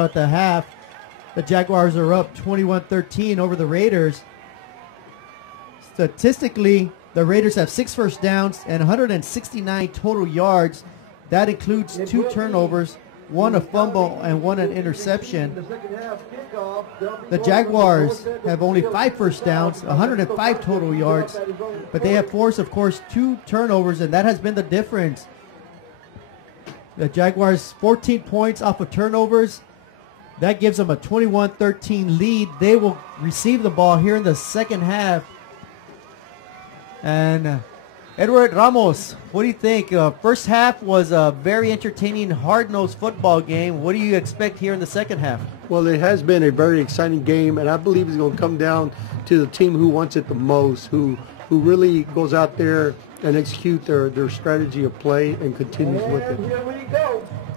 now at the half. The Jaguars are up 21-13 over the Raiders. Statistically, the Raiders have 6 first downs and 169 total yards. That includes 2 turnovers, 1 a fumble, and 1 an interception. The Jaguars have only 5 first downs, 105 total yards, but they have forced, of course, 2 turnovers, and that has been the difference. The Jaguars 14 points off of turnovers. That gives them a 21-13 lead. They will receive the ball here in the second half. And Edward Ramos, what do you think? First half was a very entertaining, hard-nosed football game. What do you expect here in the second half? Well, it has been a very exciting game, and I believe it's going to come down to the team who wants it the most, who really goes out there and execute their strategy of play and continues with it.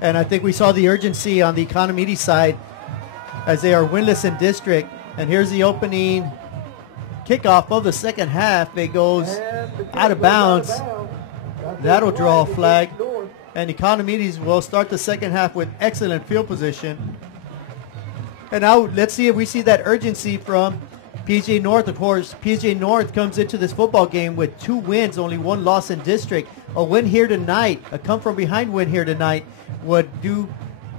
And I think we saw the urgency on the Economidi side as they are winless in district. And here's the opening kickoff of the second half. It goes out of bounds. That'll draw a flag. And Economides will start the second half with excellent field position. And now let's see if we see that urgency from PJ North. Of course, PJ North comes into this football game with 2 wins, only 1 loss in district. A win here tonight, a come-from-behind win here tonight, would do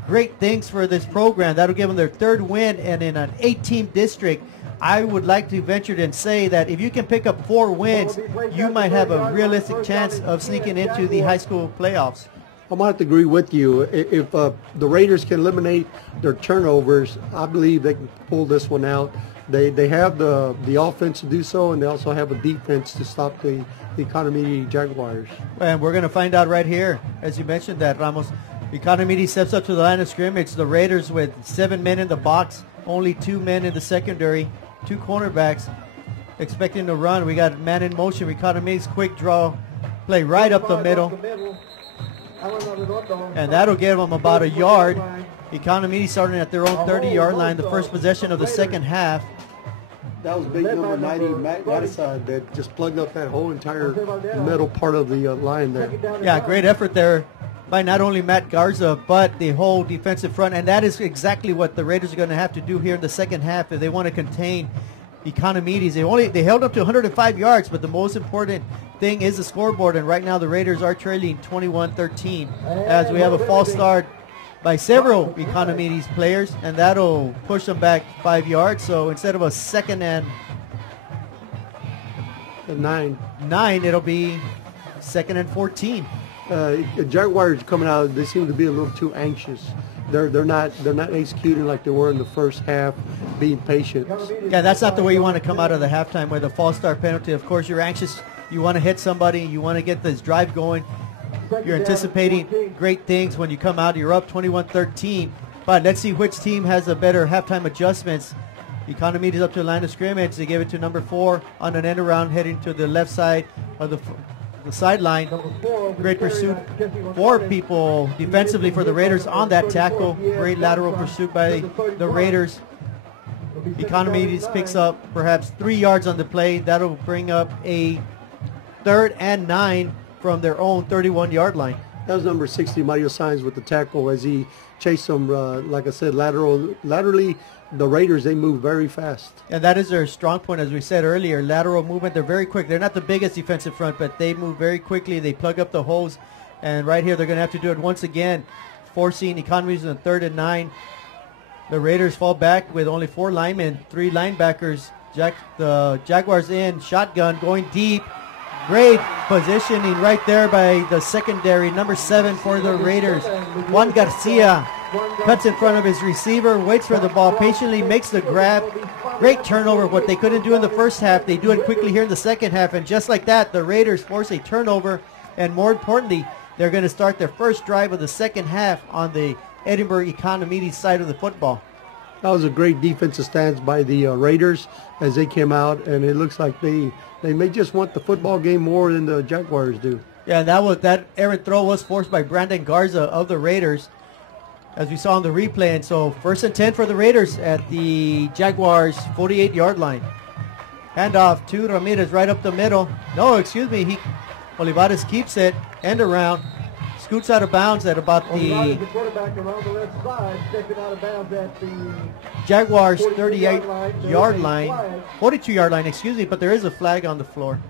great things for this program. That'll give them their 3rd win, and in an 8-team district, I would like to venture and say that if you can pick up 4 wins, you might have a realistic chance of sneaking into the high school playoffs. I might have to agree with you. If the Raiders can eliminate their turnovers, I believe they can pull this one out. They have the offense to do so, and they also have a defense to stop the Economidi Jaguars. And we're going to find out right here, as you mentioned that, Ramos. Economidi steps up to the line of scrimmage. The Raiders with 7 men in the box, only 2 men in the secondary, 2 cornerbacks expecting to run. We got man in motion. Economidi's quick draw play right up the middle. And that'll give them about a yard. Economidi starting at their own 30-yard line, the first possession of the second half. That was big number 90, Matt Gatteside, that just plugged up that whole entire middle part of the line there. Yeah, great effort there by not only Matt Garza, but the whole defensive front. And that is exactly what the Raiders are going to have to do here in the second half if they want to contain Economides. They held up to 105 yards, but the most important thing is the scoreboard. And right now the Raiders are trailing 21-13 as we have a false start by several Economides players, and that'll push them back 5 yards. So instead of a 2nd and 9, it'll be 2nd and 14. The Jaguars coming out, they seem to be a little too anxious. They're not executing like they were in the first half, being patient. Yeah, that's not the way you want to come out of the halftime with a false start penalty. Of course, you're anxious. You want to hit somebody. You want to get this drive going. You're anticipating great things when you come out. You're up 21-13. But let's see which team has a better halftime adjustments. Economide is up to the line of scrimmage. They give it to number 4 on an end around heading to the left side of the sideline. Great pursuit. 4 people defensively for the Raiders on that tackle. Great lateral pursuit by the Raiders. Economides picks up perhaps 3 yards on the play. That'll bring up a 3rd and 9 from their own 31-yard line. That was number 60, Mario Sainz, with the tackle as he chased them, like I said, laterally. The Raiders, they move very fast. And that is their strong point, as we said earlier. Lateral movement, they're very quick. They're not the biggest defensive front, but they move very quickly. They plug up the holes. And right here, they're going to have to do it once again, forcing Economides in the 3rd and 9. The Raiders fall back with only 4 linemen, 3 linebackers. The Jaguars in, shotgun, going deep. Great positioning right there by the secondary, number 7 for the Raiders. Juan Garcia cuts in front of his receiver, waits for the ball, patiently makes the grab. Great turnover. What they couldn't do in the first half, they do it quickly here in the second half. And just like that, the Raiders force a turnover. And more importantly, they're going to start their first drive of the second half on the Edinburgh Economides side of the football. That was a great defensive stance by the Raiders as they came out, and it looks like they may just want the football game more than the Jaguars do. Yeah, that errant throw was forced by Brandon Garza of the Raiders, as we saw on the replay. And so 1st and 10 for the Raiders at the Jaguars' 48-yard line. Handoff to Ramirez right up the middle. No, excuse me. Olivares keeps it. End around. scoots out of bounds at about the quarterback around the left side, stepping out of bounds at the Jaguars 38-yard line, 42-yard line, excuse me, but there is a flag on the floor.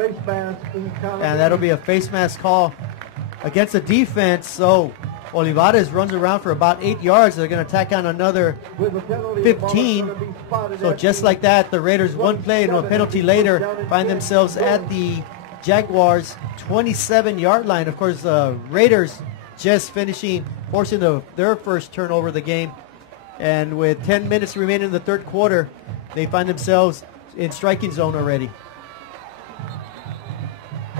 face mask. And that'll be a face mask call against the defense. So Olivares runs around for about 8 yards. They're going to tack on another 15. So just like that, the Raiders, one play and a penalty later, find themselves at the Jaguars 27-yard line. Of course, Raiders just forcing their first turnover of the game. And with 10 minutes remaining in the third quarter, they find themselves in striking zone already.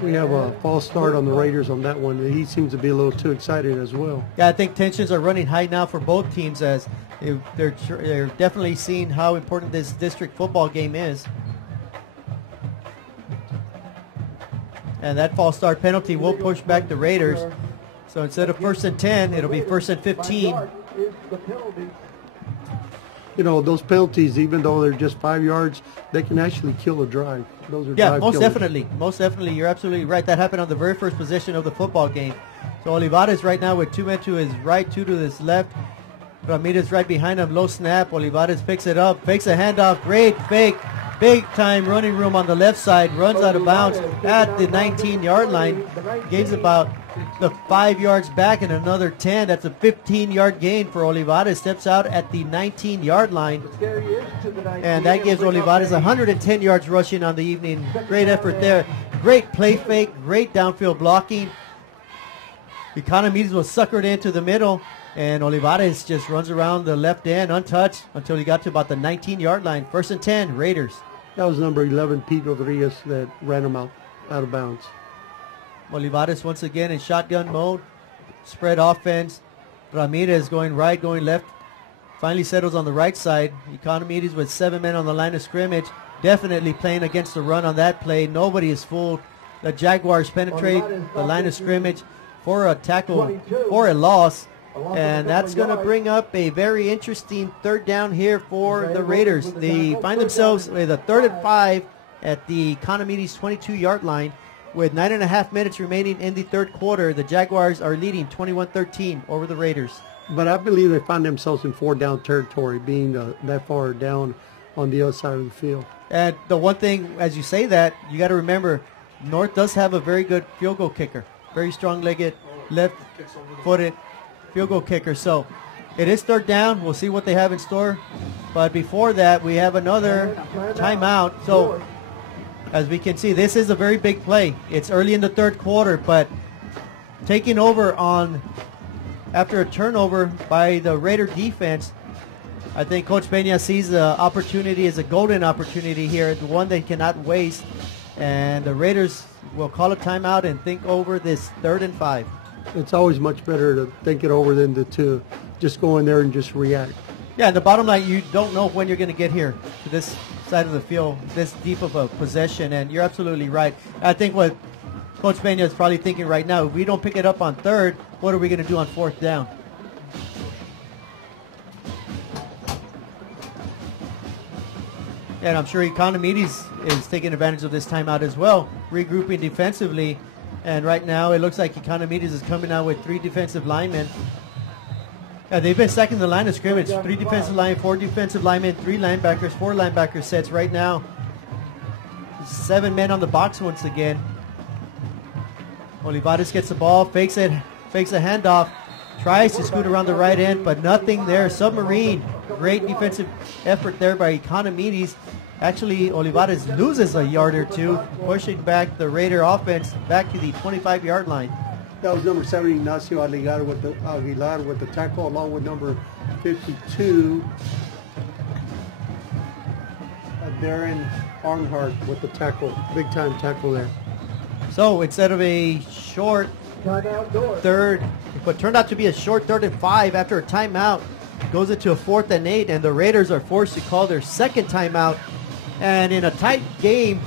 We have a false start on the Raiders on that one. He seems to be a little too excited as well. Yeah, I think tensions are running high now for both teams, as they're definitely seeing how important this district football game is. And that false start penalty will push back the Raiders. So instead of 1st and 10, it'll be 1st and 15. You know, those penalties, even though they're just 5 yards, they can actually kill a drive. Those are yeah, drive most killers. definitely. Most definitely. You're absolutely right. That happened on the very first possession of the football game. So Olivares right now with 2 men to his right, 2 to his left. Ramirez right behind him. Low snap. Olivares picks it up. Fakes a handoff. Great fake. Big time running room on the left side. Runs out of bounds at the 19-yard line. Gains about the 5 yards back and another 10. That's a 15-yard gain for Olivares. Steps out at the 19-yard line. And that gives Olivares 110 yards rushing on the evening. Great effort there. Great play fake. Great downfield blocking. Economides was suckered into the middle. And Olivares just runs around the left end untouched until he got to about the 19-yard line. 1st and 10, Raiders. That was number 11, Pete Rodriguez, that ran him out of bounds. Olivares once again in shotgun mode. Spread offense. Ramirez going right, going left. Finally settles on the right side. Economides with 7 men on the line of scrimmage. Definitely playing against the run on that play. Nobody is fooled. The Jaguars penetrate the line of scrimmage for a tackle, for a loss. And that's going to bring up a very interesting third down here for the Raiders. They find themselves with a 3rd and 5 at the Economides 22-yard line. With 9.5 minutes remaining in the third quarter, the Jaguars are leading 21-13 over the Raiders. But I believe they find themselves in 4-down territory, being that far down on the other side of the field. And the one thing, as you say that, you got to remember, North does have a very good field goal kicker. Very strong-legged, left-footed field goal kicker. So it is 3rd down. We'll see what they have in store. But before that, we have another timeout. So as we can see, this is a very big play. It's early in the third quarter, but taking over after a turnover by the Raider defense, I think Coach Peña sees the opportunity as a golden opportunity here, the one they cannot waste. And the Raiders will call a timeout and think over this 3rd and 5. It's always much better to think it over than to just go in there and just react. Yeah, and the bottom line, you don't know when you're going to get here to this side of the field, this deep of a possession, and you're absolutely right. I think what Coach Peña is probably thinking right now, if we don't pick it up on 3rd, what are we going to do on 4th down? And I'm sure Economides is taking advantage of this timeout as well, regrouping defensively. And right now, it looks like Economides is coming out with 3 defensive linemen. They've been stacking the line of scrimmage. 3 defensive line, 4 defensive linemen, 3 linebackers, 4 linebacker sets right now. 7 men on the box once again. Olivares gets the ball, fakes a handoff, tries to scoot around the right end, but nothing there. Submarine. Great defensive effort there by Economides. Actually, Olivares loses a yard or 2, pushing back the Raider offense back to the 25-yard line. That was number 7, Ignacio Aguilar with the tackle, along with number 52, Darren Arnhart with the tackle. Big-time tackle there. So instead of a short 3rd, but turned out to be a short 3rd and 5 after a timeout, goes into a 4th and 8, and the Raiders are forced to call their 2nd timeout. And in a tight game,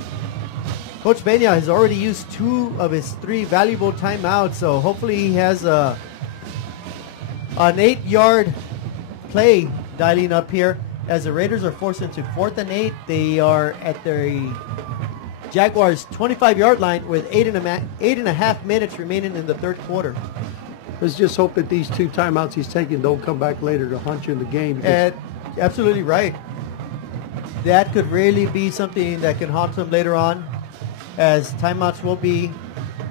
Coach Peña has already used 2 of his 3 valuable timeouts, so hopefully he has an 8-yard play dialing up here. As the Raiders are forced into 4th and 8, they are at their Jaguars 25-yard line with 8.5 minutes remaining in the third quarter. Let's just hope that these 2 timeouts he's taking don't come back later to haunt you in the game. And absolutely right. That could really be something that can haunt them later on, as timeouts will be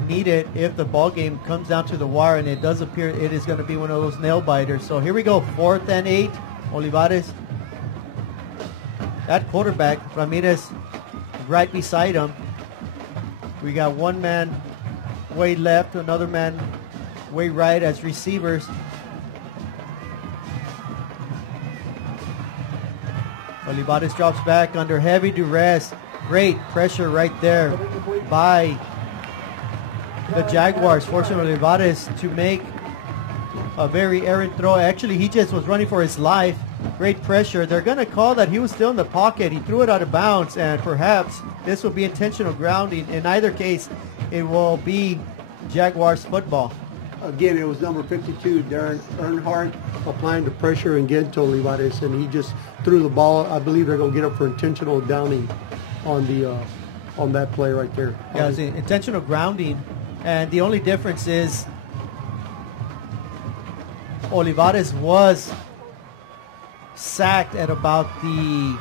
needed if the ball game comes down to the wire, and it does appear it is going to be one of those nail biters. So here we go, 4th and 8. Olivares at quarterback, Ramirez right beside him. We got one man way left, another man way right as receivers. Olivares drops back under heavy duress. Great pressure right there by the Jaguars, forcing Olivares to make a very errant throw. Actually, he just was running for his life. Great pressure. They're going to call that he was still in the pocket. He threw it out of bounds, and perhaps this will be intentional grounding. In either case, it will be Jaguars football. Again, it was number 52, Darren Earnhardt, applying the pressure and getting to Olivares, and he just threw the ball. I believe they're going to get up for intentional downing on the on that play right there. Yeah, it's intentional grounding, and the only difference is Olivares was sacked at about the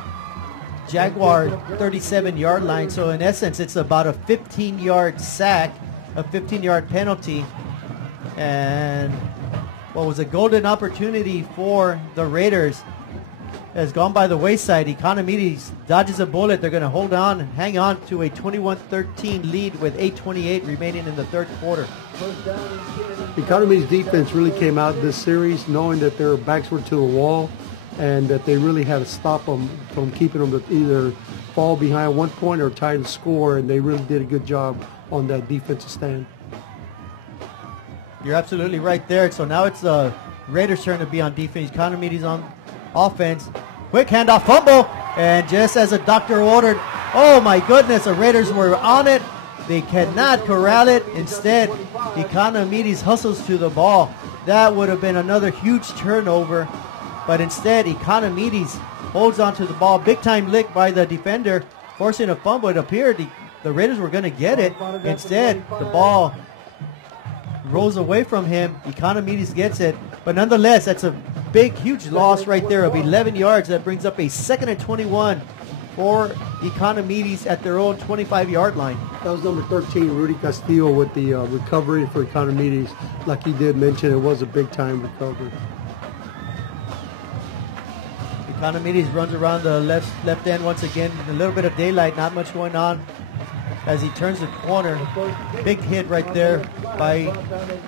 Jaguar 37-yard line. So in essence, it's about a 15-yard sack, a 15-yard penalty, and what was a golden opportunity for the Raiders has gone by the wayside. Economides dodges a bullet. They're going to hold on and hang on to a 21-13 lead with 8:28 remaining in the third quarter. Economides defense really came out this series knowing that their backs were to the wall and that they really had to stop them from keeping them to either fall behind 1 point or tie the score, and they really did a good job on that defensive stand. You're absolutely right there. So now it's the Raiders' turn to be on defense. Economides on offense. Quick handoff, fumble, and just as the doctor ordered, oh my goodness, the Raiders were on it. They cannot corral it. Instead, Economides hustles to the ball. That would have been another huge turnover, but instead, Economides holds onto the ball. Big time lick by the defender, forcing a fumble. It appeared the Raiders were going to get it. Instead, the ball rolls away from him. Economides gets it, but nonetheless, that's a big, huge loss right there of 11 yards. That brings up a 2nd and 21 for Economides at their own 25-yard line. That was number 13, Rudy Castillo, with the recovery for Economides. Like he did mention, it was a big-time recovery. Economides runs around the left end once again. A little bit of daylight, not much going on as he turns the corner. Big hit right there by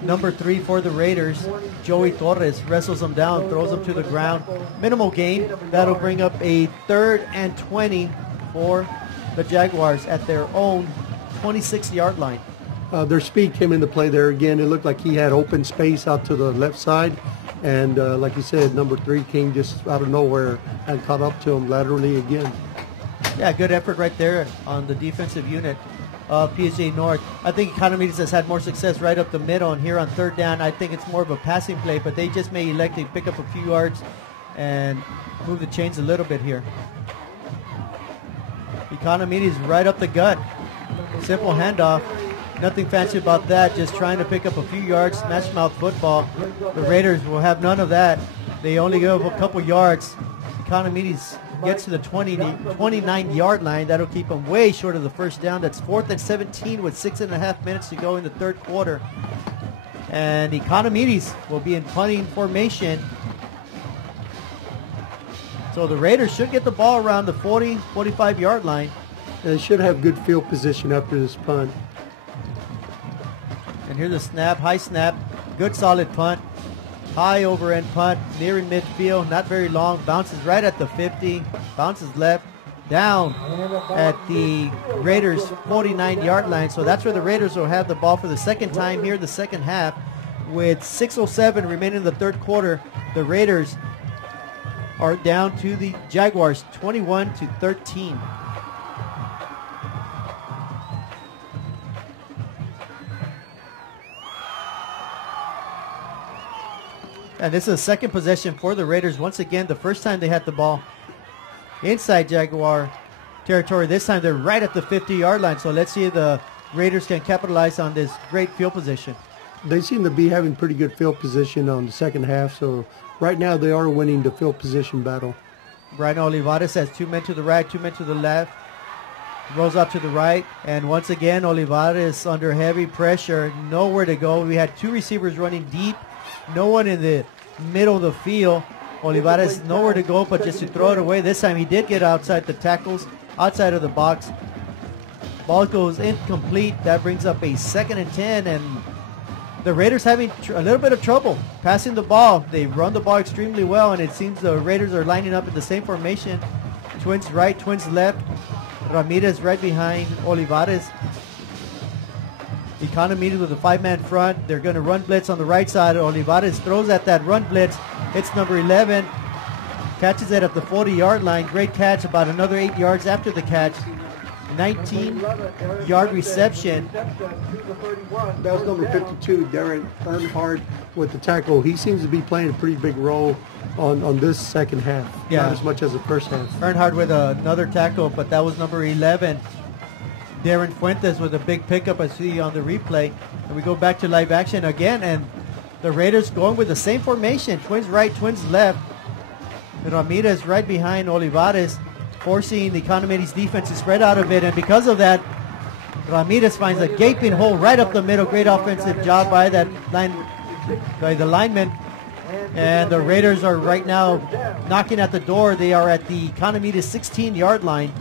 number 3 for the Raiders. Joey Torres wrestles him down, throws him to the ground. Minimal gain. That'll bring up a 3rd and 20 for the Jaguars at their own 26-yard line. Their speed came into play there again. It looked like he had open space out to the left side. And like you said, number 3 came just out of nowhere and caught up to him laterally again. Yeah, good effort right there on the defensive unit of PSA North. I think Economides has had more success right up the middle, and here on 3rd down, I think it's more of a passing play, but they just may elect to pick up a few yards and move the chains a little bit here. Economides right up the gut. Simple handoff. Nothing fancy about that, just trying to pick up a few yards, smash mouth football. The Raiders will have none of that. They only give a couple yards. Economides gets to the 29-yard line. That'll keep them way short of the first down. That's 4th and 17 with 6.5 minutes to go in the third quarter. And Economides will be in punting formation. So the Raiders should get the ball around the 40, 45-yard line. And should have good field position after this punt. And here's a snap, high snap, good solid punt. High over end punt, nearing midfield, not very long. Bounces right at the 50, bounces left, down at the Raiders' 49-yard line. So that's where the Raiders will have the ball for the second time here in the second half. With 6:07 remaining in the third quarter, the Raiders are down to the Jaguars, 21-13. And this is a second possession for the Raiders. Once again, the first time they had the ball inside Jaguar territory. This time they're right at the 50-yard line. So let's see if the Raiders can capitalize on this great field position. They seem to be having pretty good field position on the second half. So right now they are winning the field position battle. Brian Olivares has 2 men to the right, 2 men to the left. Rolls out to the right. And once again, Olivares under heavy pressure. Nowhere to go. We had 2 receivers running deep. No one in the middle of the field. Olivares nowhere to go but just to throw it away. This time he did get outside the tackles, outside of the box. Ball goes incomplete. That brings up a 2nd and 10, and the Raiders having a little bit of trouble passing the ball. They run the ball extremely well, and it seems the Raiders are lining up in the same formation. Twins right, twins left. Ramirez right behind Olivares. Economides with a 5-man front. They're going to run blitz on the right side. Olivares throws at that run blitz. It's number 11. Catches it at the 40-yard line. Great catch, about another 8 yards after the catch. 19-yard reception. That was number 52, Darren Earnhardt with the tackle. He seems to be playing a pretty big role on this second half. Yeah. Not as much as the first half. Earnhardt with another tackle, but that was number 11. Darren Fuentes with a big pickup, I see on the replay. And we go back to live action again, and the Raiders going with the same formation. Twins right, twins left. Ramirez right behind Olivares, forcing the Economides defense to spread out a bit, and because of that, Ramirez finds a gaping hole right up the middle. Great offensive job by the lineman. And the Raiders are right now knocking at the door. They are at the Economides 16-yard line.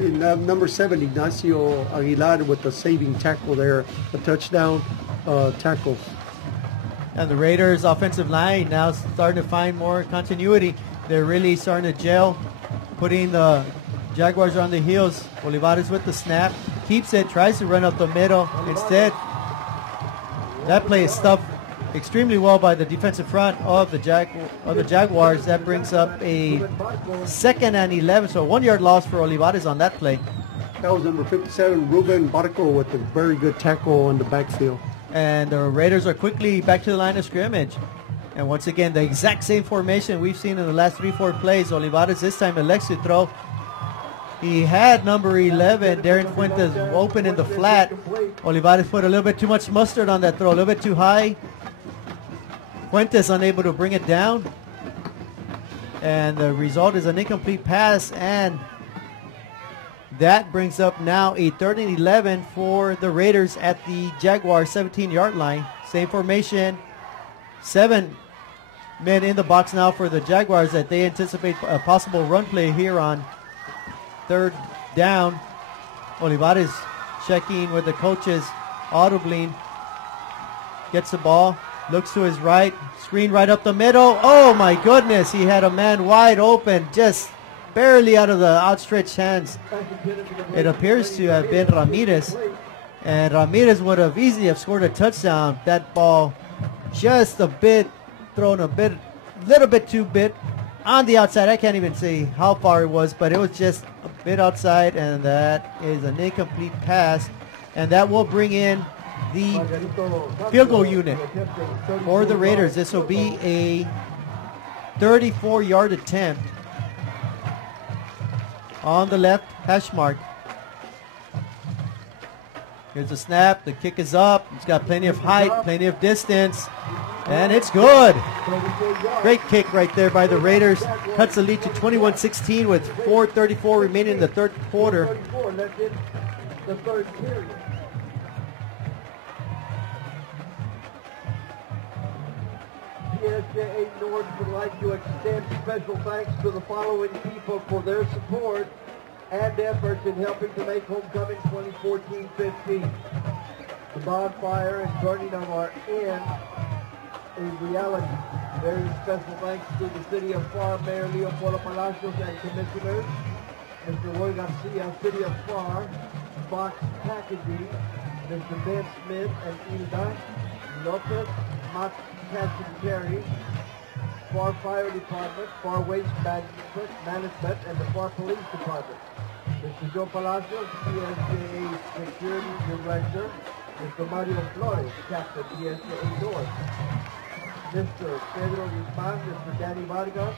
In number 7, Ignacio Aguilar with the saving tackle there, a touchdown tackle. And the Raiders' offensive line now starting to find more continuity. They're really starting to gel, putting the Jaguars on the heels. Olivares with the snap, keeps it, tries to run up the middle. Instead, that play is stuffed extremely well by the defensive front of the Jaguars. That brings up a 2nd and 11, so a 1-yard loss for Olivares on that play. That was number 57, Ruben Barco with a very good tackle on the backfield. And the Raiders are quickly back to the line of scrimmage. And once again, the exact same formation we've seen in the last 3-4 plays. Olivares this time elects to throw. He had number 11, Darren Fuentes, open in the flat. Olivares put a little bit too much mustard on that throw, a little bit too high. Fuentes unable to bring it down. And the result is an incomplete pass, and that brings up now a 3rd and 11 for the Raiders at the Jaguar 17-yard line. Same formation. 7 men in the box now for the Jaguars that they anticipate a possible run play here on 3rd down. Olivares checking with the coaches audibly. Gets the ball. Looks to his right. Screen right up the middle. Oh my goodness. He had a man wide open. Just barely out of the outstretched hands. It appears to have been Ramirez. And Ramirez would have easily have scored a touchdown. That ball just a bit, thrown a bit, little bit too bit on the outside. I can't even say how far it was, but it was just a bit outside, and that is an incomplete pass. And that will bring in the field goal unit for the Raiders. This will be a 34-yard attempt on the left hash mark. Here's the snap. The kick is up. It's got plenty of height, plenty of distance, and it's good. Great kick right there by the Raiders. Cuts the lead to 21-16 with 4:34 remaining in the 3rd quarter. The 3rd period. PSJA North would like to extend special thanks to the following people for their support and efforts in helping to make Homecoming 2014-15. The bonfire and burning of our end a reality. Very special thanks to the City of FAR, Mayor Leopoldo Palacios and Commissioners, Mr. Roy Garcia, City of FAR, Fox Packaging, Mr. Ben Smith and Hilda Lopez, Matt Cash and Carey, FAR Fire Department, FAR Waste Management, and the FAR Police Department. Mr. Joe Palacios, PSJA Security Director, Mr. Mario Flores, Captain, PSJA North, Mr. Pedro Guzman, Mr. Danny Vargas,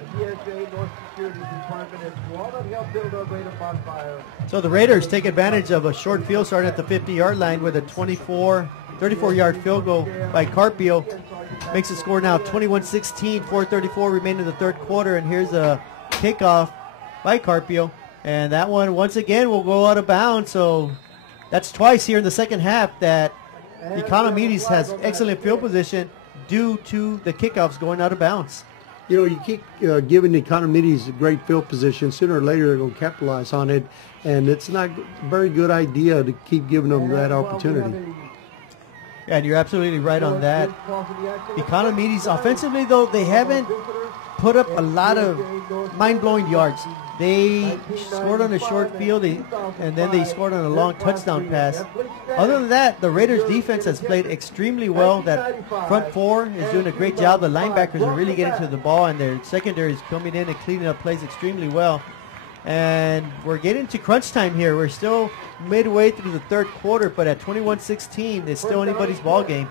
the DSA, North Security Department, and to all that helped build our Raider bonfire. So the Raiders take advantage of a short field start at the 50-yard line with a 34-yard field goal by Carpio. Makes the score now 21-16, 4:34 remaining in the third quarter. And here's a kickoff by Carpio. And that one, once again, will go out of bounds. So that's twice here in the second half that Economides has excellent field position due to the kickoffs going out of bounds. You know, you keep giving the Economides a great field position. Sooner or later, they're going to capitalize on it. And it's not a very good idea to keep giving them that opportunity. Yeah, and you're absolutely right on that. Economides, offensively, though, they haven't put up a lot of mind-blowing yards. They scored on a short field, and then they scored on a long touchdown pass. Other than that, the Raiders' defense has played extremely well. That front four is doing a great job. The linebackers are really getting to the ball, and their secondary is coming in and cleaning up plays extremely well. And we're getting to crunch time here. We're still midway through the third quarter, but at 21-16, it's still anybody's ball game.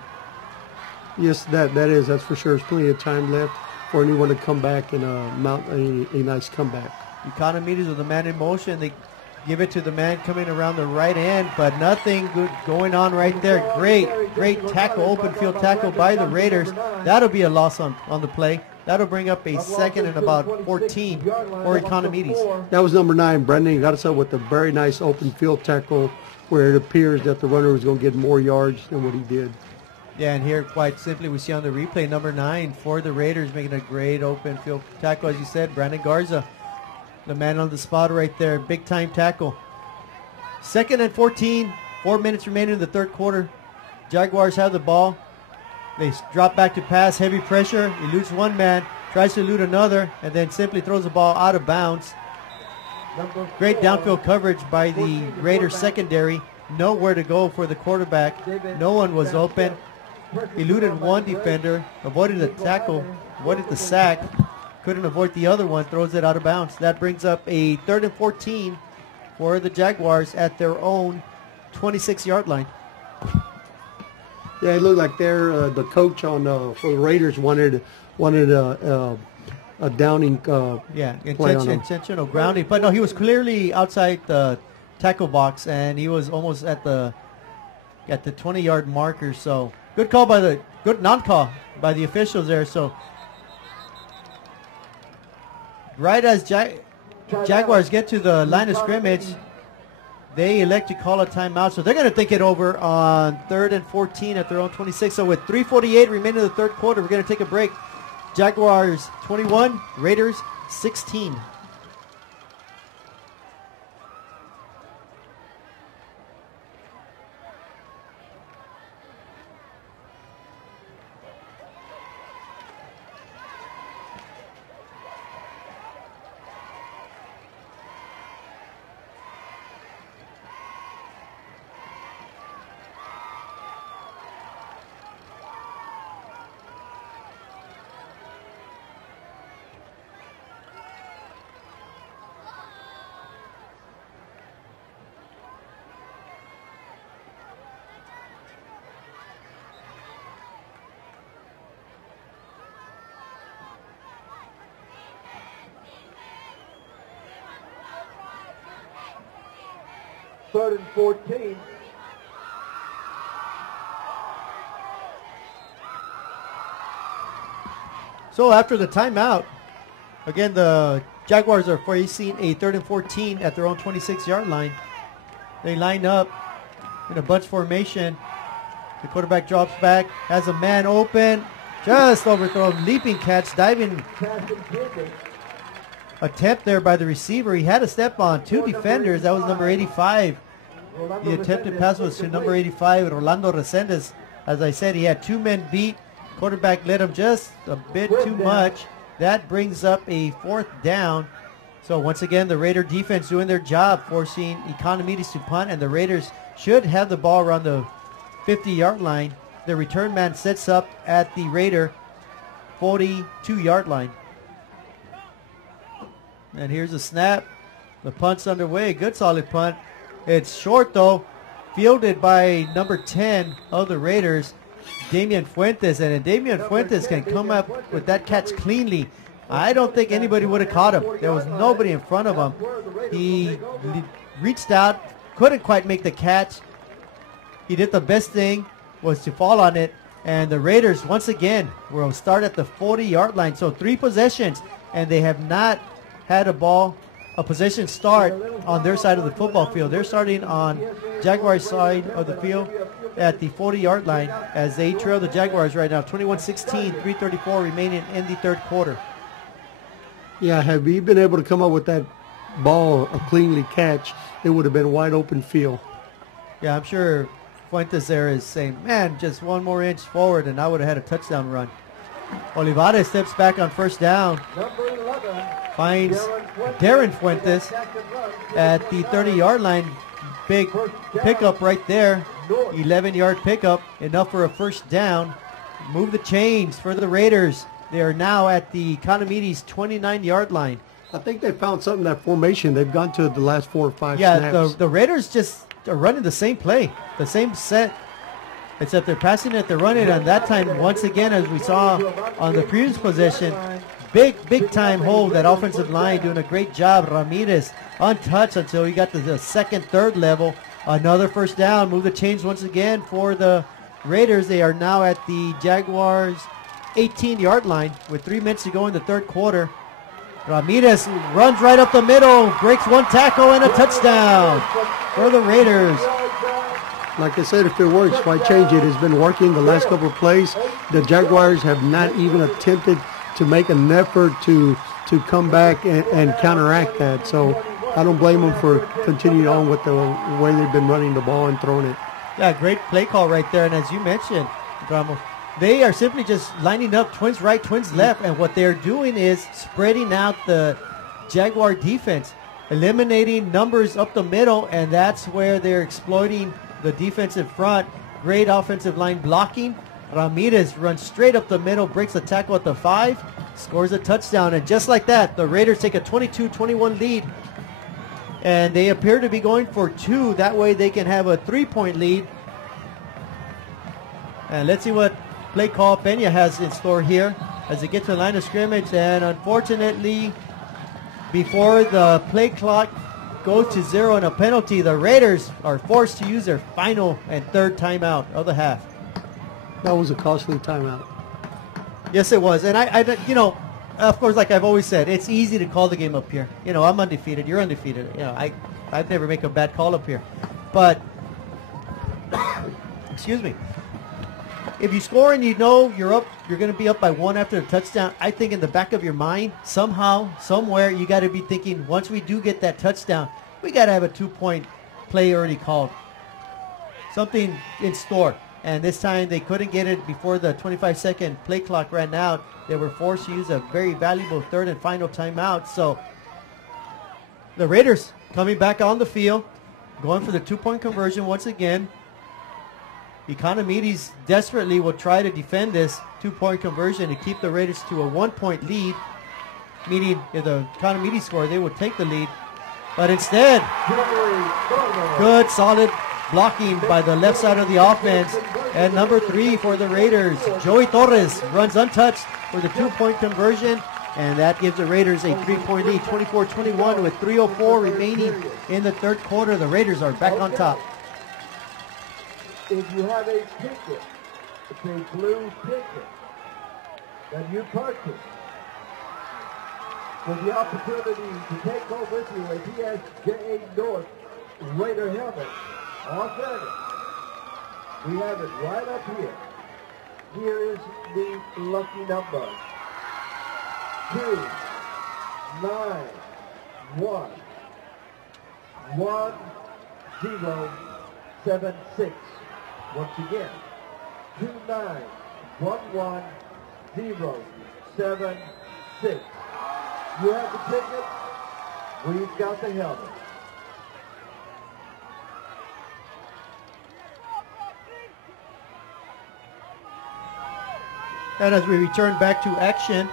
Yes, that's for sure. There's plenty of time left for anyone to come back and mount a nice comeback. Economides with the man in motion. They give it to the man coming around the right end, but nothing good going on right there. Great tackle, open field tackle by the Raiders. That'll be a loss on the play. That'll bring up a second and about 14 for Economides. That was number 9. Brendan got us up with a very nice open field tackle where it appears that the runner was going to get more yards than what he did. Yeah, and here quite simply we see on the replay number 9 for the Raiders making a great open field tackle, as you said, Brandon Garza. The man on the spot right there, big time tackle. Second and 14, 4 minutes remaining in the third quarter. Jaguars have the ball. They drop back to pass, heavy pressure, eludes one man, tries to elude another, and then simply throws the ball out of bounds. Great downfield coverage by the Raiders secondary. Nowhere to go for the quarterback. No one was open. Eluded one defender, avoided the tackle, avoided the sack. Couldn't avoid the other one, throws it out of bounds. That brings up a 3rd and 14 for the Jaguars at their own 26-yard line. Yeah, it looked like the coach on for the Raiders wanted a downing play on him. Intentional grounding. But no, he was clearly outside the tackle box, and he was almost at the 20-yard marker. So good non-call by the officials there. So right as Jaguars get to the line of scrimmage, they elect to call a timeout. So they're going to think it over on 3rd and 14 at their own 26. So with 3:48 remaining in the third quarter, we're going to take a break. Jaguars 21, Raiders 16. Third and 14. So after the timeout, again, the Jaguars are facing a 3rd and 14 at their own 26-yard line. They line up in a bunch formation. The quarterback drops back, has a man open, just overthrown, leaping catch, diving attempt there by the receiver. He had a step on 2 defenders. That was number 85. The attempted pass was to number 85, Rolando Resendez. As I said, he had 2 men beat. Quarterback led him just a bit too much. That brings up a 4th down. So once again, the Raider defense doing their job, forcing Economides to punt, and the Raiders should have the ball around the 50-yard line. The return man sets up at the Raider 42-yard line. And here's a snap. The punt's underway. Good solid punt. It's short though. Fielded by number 10 of the Raiders, Damian Fuentes. And Damian Fuentes can come up with that catch cleanly. I don't think anybody would have caught him. There was nobody in front of him. He reached out, couldn't quite make the catch. He did the best thing, was to fall on it. And the Raiders, once again, will start at the 40-yard line. So 3 possessions, and they have not had a possession start on their side of the football field. They're starting on Jaguars' side of the field at the 40-yard line as they trail the Jaguars right now. 21-16, 3:34 remaining in the third quarter. Yeah, had we been able to come up with that ball, a cleanly catch, it would have been a wide open field. Yeah, I'm sure Fuentes there is saying, man, just one more inch forward and I would have had a touchdown run. Olivares steps back on first down, finds Darren Fuentes at the 30-yard line. Big pickup right there, 11-yard pickup, enough for a first down. Move the chains for the Raiders. They are now at the Economides 29-yard line. I think they found something in that formation. They've gone to the last 4 or 5 Yeah, snaps. the Raiders just are running the same play, the same set, except they're passing it, they're running it. And that time, once again, as we saw on the previous possession, big time hold, that offensive line doing a great job. Ramirez untouched until he got to the second, third level. Another first down. Move the chains once again for the Raiders. They are now at the Jaguars' 18-yard line with 3 minutes to go in the third quarter. Ramirez runs right up the middle, breaks one tackle, and a touchdown for the Raiders. Like I said, if it works, why change it? It's been working the last couple of plays. The Jaguars have not even attempted to make an effort to come back and counteract that. So I don't blame them for continuing on with the way they've been running the ball and throwing it. Yeah, great play call right there. And as you mentioned, Ramos, they are simply just lining up twins right, twins left. And what they're doing is spreading out the Jaguar defense, eliminating numbers up the middle, and that's where they're exploiting the defensive front. Great offensive line blocking. Ramirez runs straight up the middle, breaks the tackle at the 5, scores a touchdown. And just like that, the Raiders take a 22-21 lead. And they appear to be going for 2. That way they can have a 3-point lead. And let's see what play call Peña has in store here as they get to the line of scrimmage. And unfortunately, before the play clock goes to 0 and a penalty, the Raiders are forced to use their final and third timeout of the half. That was a costly timeout. Yes, it was. And I of course, like I've always said, it's easy to call the game up here. I'm undefeated. You're undefeated. I'd never make a bad call up here. But, excuse me. If you score and you're going to be up by 1 after the touchdown, I think in the back of your mind, somehow, somewhere, you got to be thinking, once we do get that touchdown, we got to have a 2-point play already called. Something in store. And this time they couldn't get it before the 25-second play clock ran out. They were forced to use a very valuable third and final timeout. So the Raiders coming back on the field, going for the 2-point conversion once again. Economides desperately will try to defend this 2-point conversion to keep the Raiders to a 1-point lead, meaning if the Economides score, they would take the lead. But instead, good, solid blocking by the left side of the offense. And number 3 for the Raiders, Joey Torres, runs untouched for the 2-point conversion. And that gives the Raiders a 3-point lead, 24-21 with 3:04 remaining in the third quarter. The Raiders are back on top. If you have a ticket, it's a blue ticket that you purchase with the opportunity to take home with you a PSJA North Raider helmet or further. We have it right up here. Here is the lucky number. 2 9 1 1 0 7 6. Once again, 2 9 1 1 0 7 6. You have the ticket. We've got the helmet. And as we return back to action,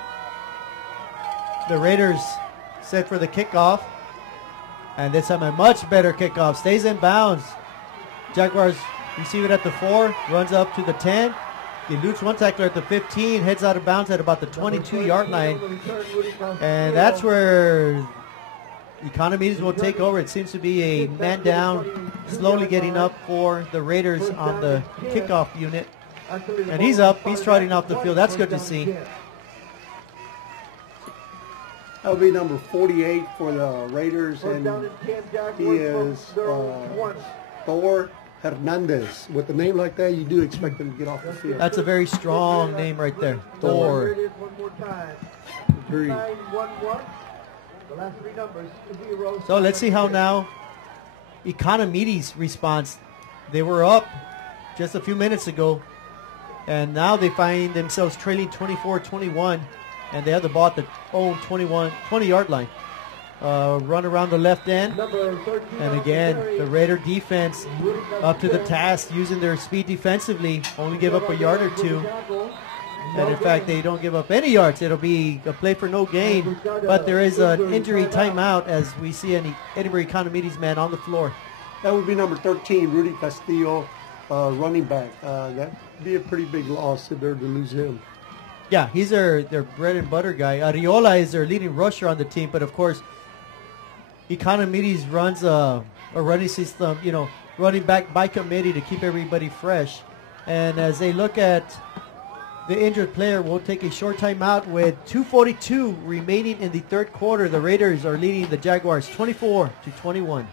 the Raiders set for the kickoff. And this time a much better kickoff. Stays in bounds. Jaguars receive it at the 4, runs up to the 10, He eludes one tackler at the 15, heads out of bounds at about the 22-yard line. And that's where Economides will take over. It seems to be a man down, slowly getting up for the Raiders on the kickoff unit. And he's up. He's trotting off the field. That's good to see. That'll be number 48 for the Raiders, and he is Thor Hernandez. With a name like that, you do expect him to get off the field. That's a very strong name right there. Thor. Agreed. So let's see how now Economides responds. They were up just a few minutes ago, and now they find themselves trailing 24-21, and they have the ball at the own 20-yard line. Run around the left end, and again, the Raider defense up to the task, using their speed defensively, only give up a yard or two. And in fact, they don't give up any yards. It'll be a play for no gain, but there is an injury timeout as we see an Edinburgh Economides man on the floor. That would be number 13, Rudy Castillo, running back. That'd be a pretty big loss if they're to lose him. Yeah, he's their bread and butter guy. Ariola is their leading rusher on the team, but of course, Economides runs a running system, running back by committee to keep everybody fresh. And as they look at the injured player, we'll take a short timeout with 2:42 remaining in the third quarter. The Raiders are leading the Jaguars 24-21.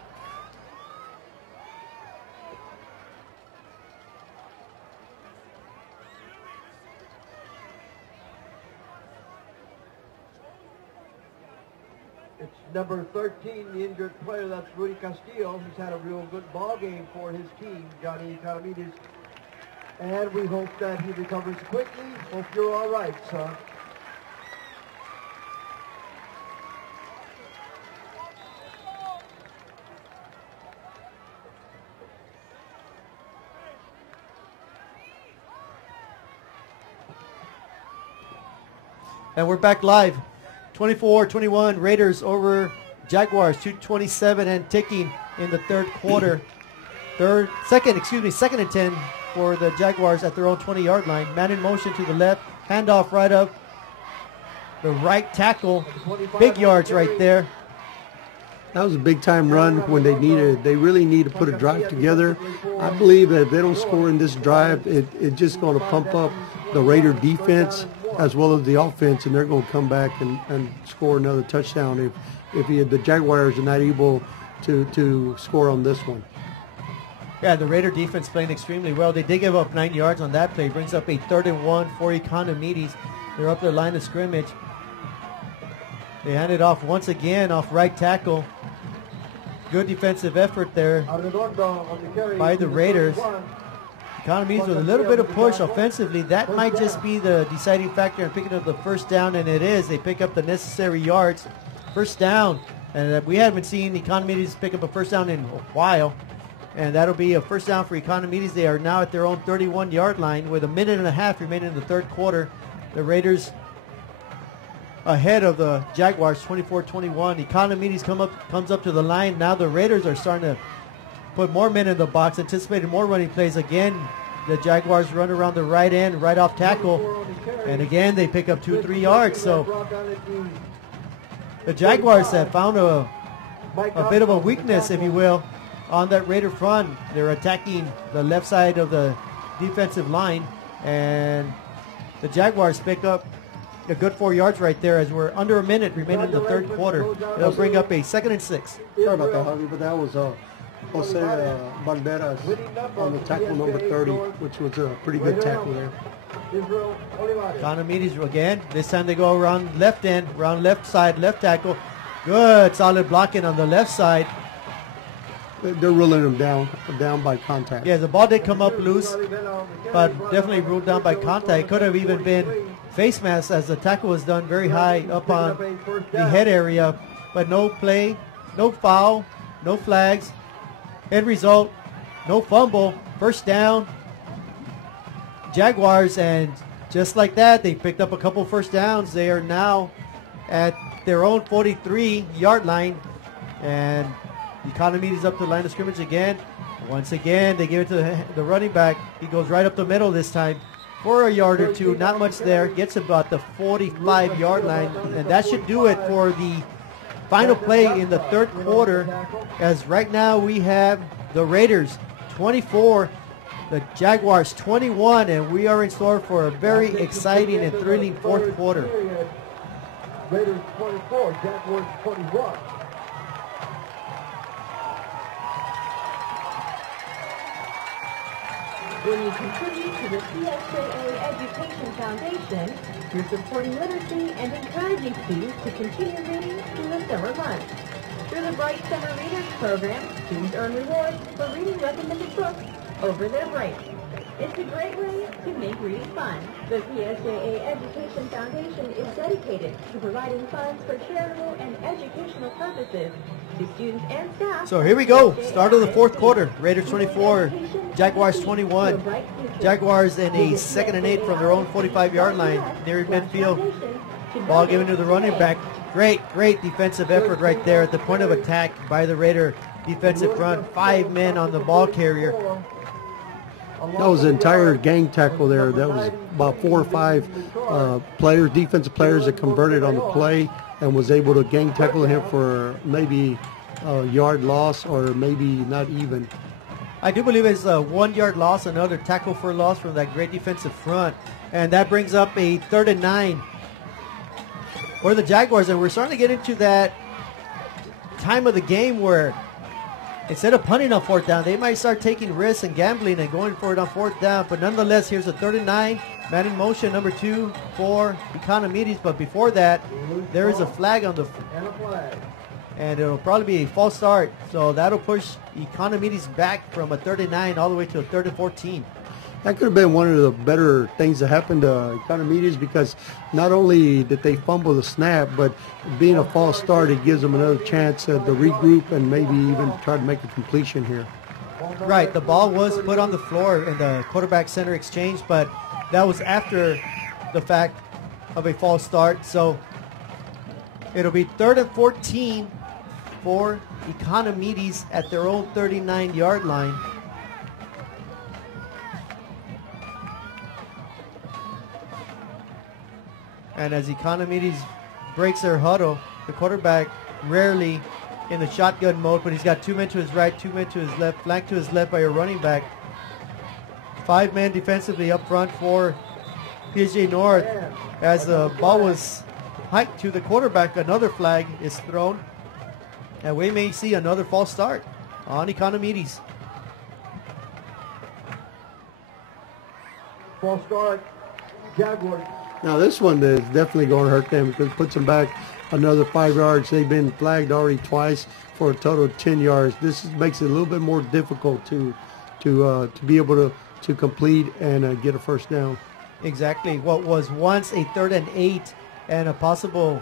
Number 13, the injured player, that's Rudy Castillo. He's had a real good ball game for his team, Johnny Economides. And we hope that he recovers quickly. Hope you're all right, son. And we're back live. 24-21 Raiders over Jaguars, 2:27 and ticking in the third quarter. Second and 10 for the Jaguars at their own 20-yard line. Man in motion to the left, handoff right up the right tackle. Big yards right there. That was a big-time run when they really need to put a drive together. I believe that if they don't score in this drive, it's just going to pump up the Raider defense as well as the offense, and they're going to come back and score another touchdown if the Jaguars are not able to score on this one. Yeah, the Raider defense playing extremely well. They did give up 9 yards on that play. Brings up a 3rd and 1 for Economides. They're up their line of scrimmage. They hand it off once again off right tackle. Good defensive effort there by the Raiders. Economides with a little bit of push offensively. That might just be the deciding factor in picking up the first down, and it is. They pick up the necessary yards. First down. And we haven't seen Economides pick up a first down in a while. And that'll be a first down for Economides. They are now at their own 31-yard line with a minute and a half remaining in the third quarter. The Raiders ahead of the Jaguars, 24-21. Economides comes up to the line. Now the Raiders are starting to put more men in the box, anticipating more running plays. Again, the Jaguars run around the right end, right off tackle. And again, they pick up 2-3 yards. So the Jaguars have found a bit of a weakness, if you will, on that Raider front. They're attacking the left side of the defensive line, and the Jaguars pick up a good 4 yards right there as we're under a minute remaining in the third quarter. They'll bring up a 2nd and 6. Sorry about that, Javi, but that was Jose Banderas on the tackle number 30, which was a pretty good tackle there. Economides again. This time they go around left end, around left side, left tackle. Good solid blocking on the left side. They're ruling them down by contact. Yeah, the ball did come up loose, but definitely ruled down by contact. It could have even been face mask as the tackle was done very high up on the head area, but no play, no foul, no flags. End result, no fumble, first down. Jaguars, and just like that, they picked up a couple first downs. They are now at their own 43-yard line, and Economides up to the line of scrimmage again. Once again, they give it to the running back. He goes right up the middle this time. for a yard or two, not much there. Gets about the 45-yard line, and that should do it for the final play in the third quarter, as right now we have the Raiders 24, the Jaguars 21, and we are in store for a very exciting and thrilling fourth quarter. Raiders 24, Jaguars 21. When you contribute to the CSJA Education Foundation, you're supporting literacy and encouraging students to continue reading through the summer months. Through the Bright Summer Readers Program, students earn rewards for reading recommended books over their break. It's a great way to make reading fun. The CSJA Education Foundation is dedicated to providing funds for charitable and educational purposes to students and staff. So here we go, start of the fourth quarter. Raiders 24, Jaguars 21. Jaguars in a 2nd and 8 from their own 45-yard line, near midfield. Ball given to the running back. Great defensive effort right there at the point of attack by the Raider defensive front. 5 men on the ball carrier. That was an entire gang tackle there. That was about 4 or 5 players, defensive players that converted on the play and was able to gang tackle him for maybe a yard loss or maybe not even. I do believe it's a 1-yard loss, another tackle for loss from that great defensive front. And that brings up a 3rd and 9 for the Jaguars. And we're starting to get into that time of the game where instead of punting on 4th down, they might start taking risks and gambling and going for it on 4th down. But nonetheless, here's a 3rd and 9. Man in motion, number 2 for Economides. But before that, there is a flag on the and it'll probably be a false start. So that'll push Economides back from a 3rd and 9 all the way to a 3rd and 14. That could have been one of the better things that happened to Economides, because not only did they fumble the snap, but being a false start, it gives them another chance to regroup and maybe even try to make a completion here. Right, the ball was put on the floor in the quarterback center exchange, but that was after the fact of a false start. So it'll be 3rd and 14 for Economides at their own 39-yard line. And as Economides breaks their huddle, the quarterback rarely in the shotgun mode, but he's got 2 men to his right, 2 men to his left, flanked to his left by a running back. 5 men defensively up front for PSG North. As the ball was hiked to the quarterback, another flag is thrown. And we may see another false start on Economides. False start, Jaguars. Now this one is definitely going to hurt them because it puts them back another 5 yards. They've been flagged already twice for a total of 10 yards. This makes it a little bit more difficult to be able to complete and get a first down. Exactly. What was once a 3rd and 8 and a possible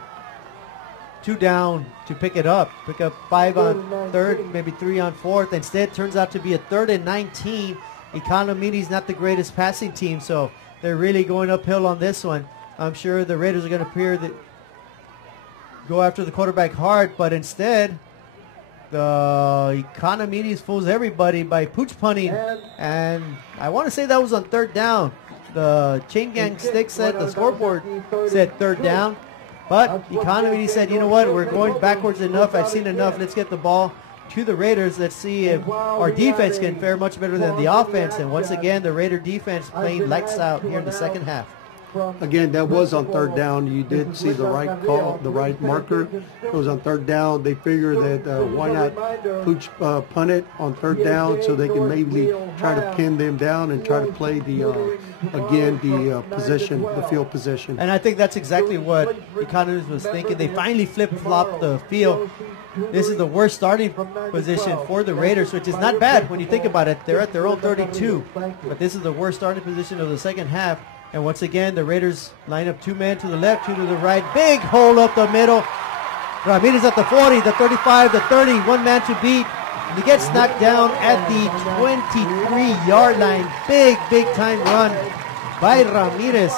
2 down to pick up 5 on 3rd, maybe 3 on 4th. Instead, turns out to be a 3rd and 19. Economides not the greatest passing team, so they're really going uphill on this one. I'm sure the Raiders are going to go after the quarterback hard, but instead, the Economides fools everybody by pooch punting, and I want to say that was on 3rd down. The chain gang stick said, the scoreboard said 3rd down, but Economides said, you know what, we're going backwards enough, I've seen enough, let's get the ball to the Raiders. Let's see if our defense can fare much better than the offense. And once again, the Raider defense playing lights out here in the second half. Again, that was on 3rd down. You did see the right call, the right marker. It was on 3rd down. They figure that why not pooch punt it on 3rd down so they can maybe try to pin them down and try to play the possession, the field possession. And I think that's exactly what Economides was thinking. They finally flip-flopped the field. This is the worst starting position for the Raiders, which is not bad when you think about it. They're at their own 32, but this is the worst starting position of the second half. And once again, the Raiders line up 2 men to the left, 2 to the right. Big hole up the middle. Ramirez at the 40, the 35, the 30. 1 man to beat. And he gets knocked down at the 23-yard line. Big time run by Ramirez.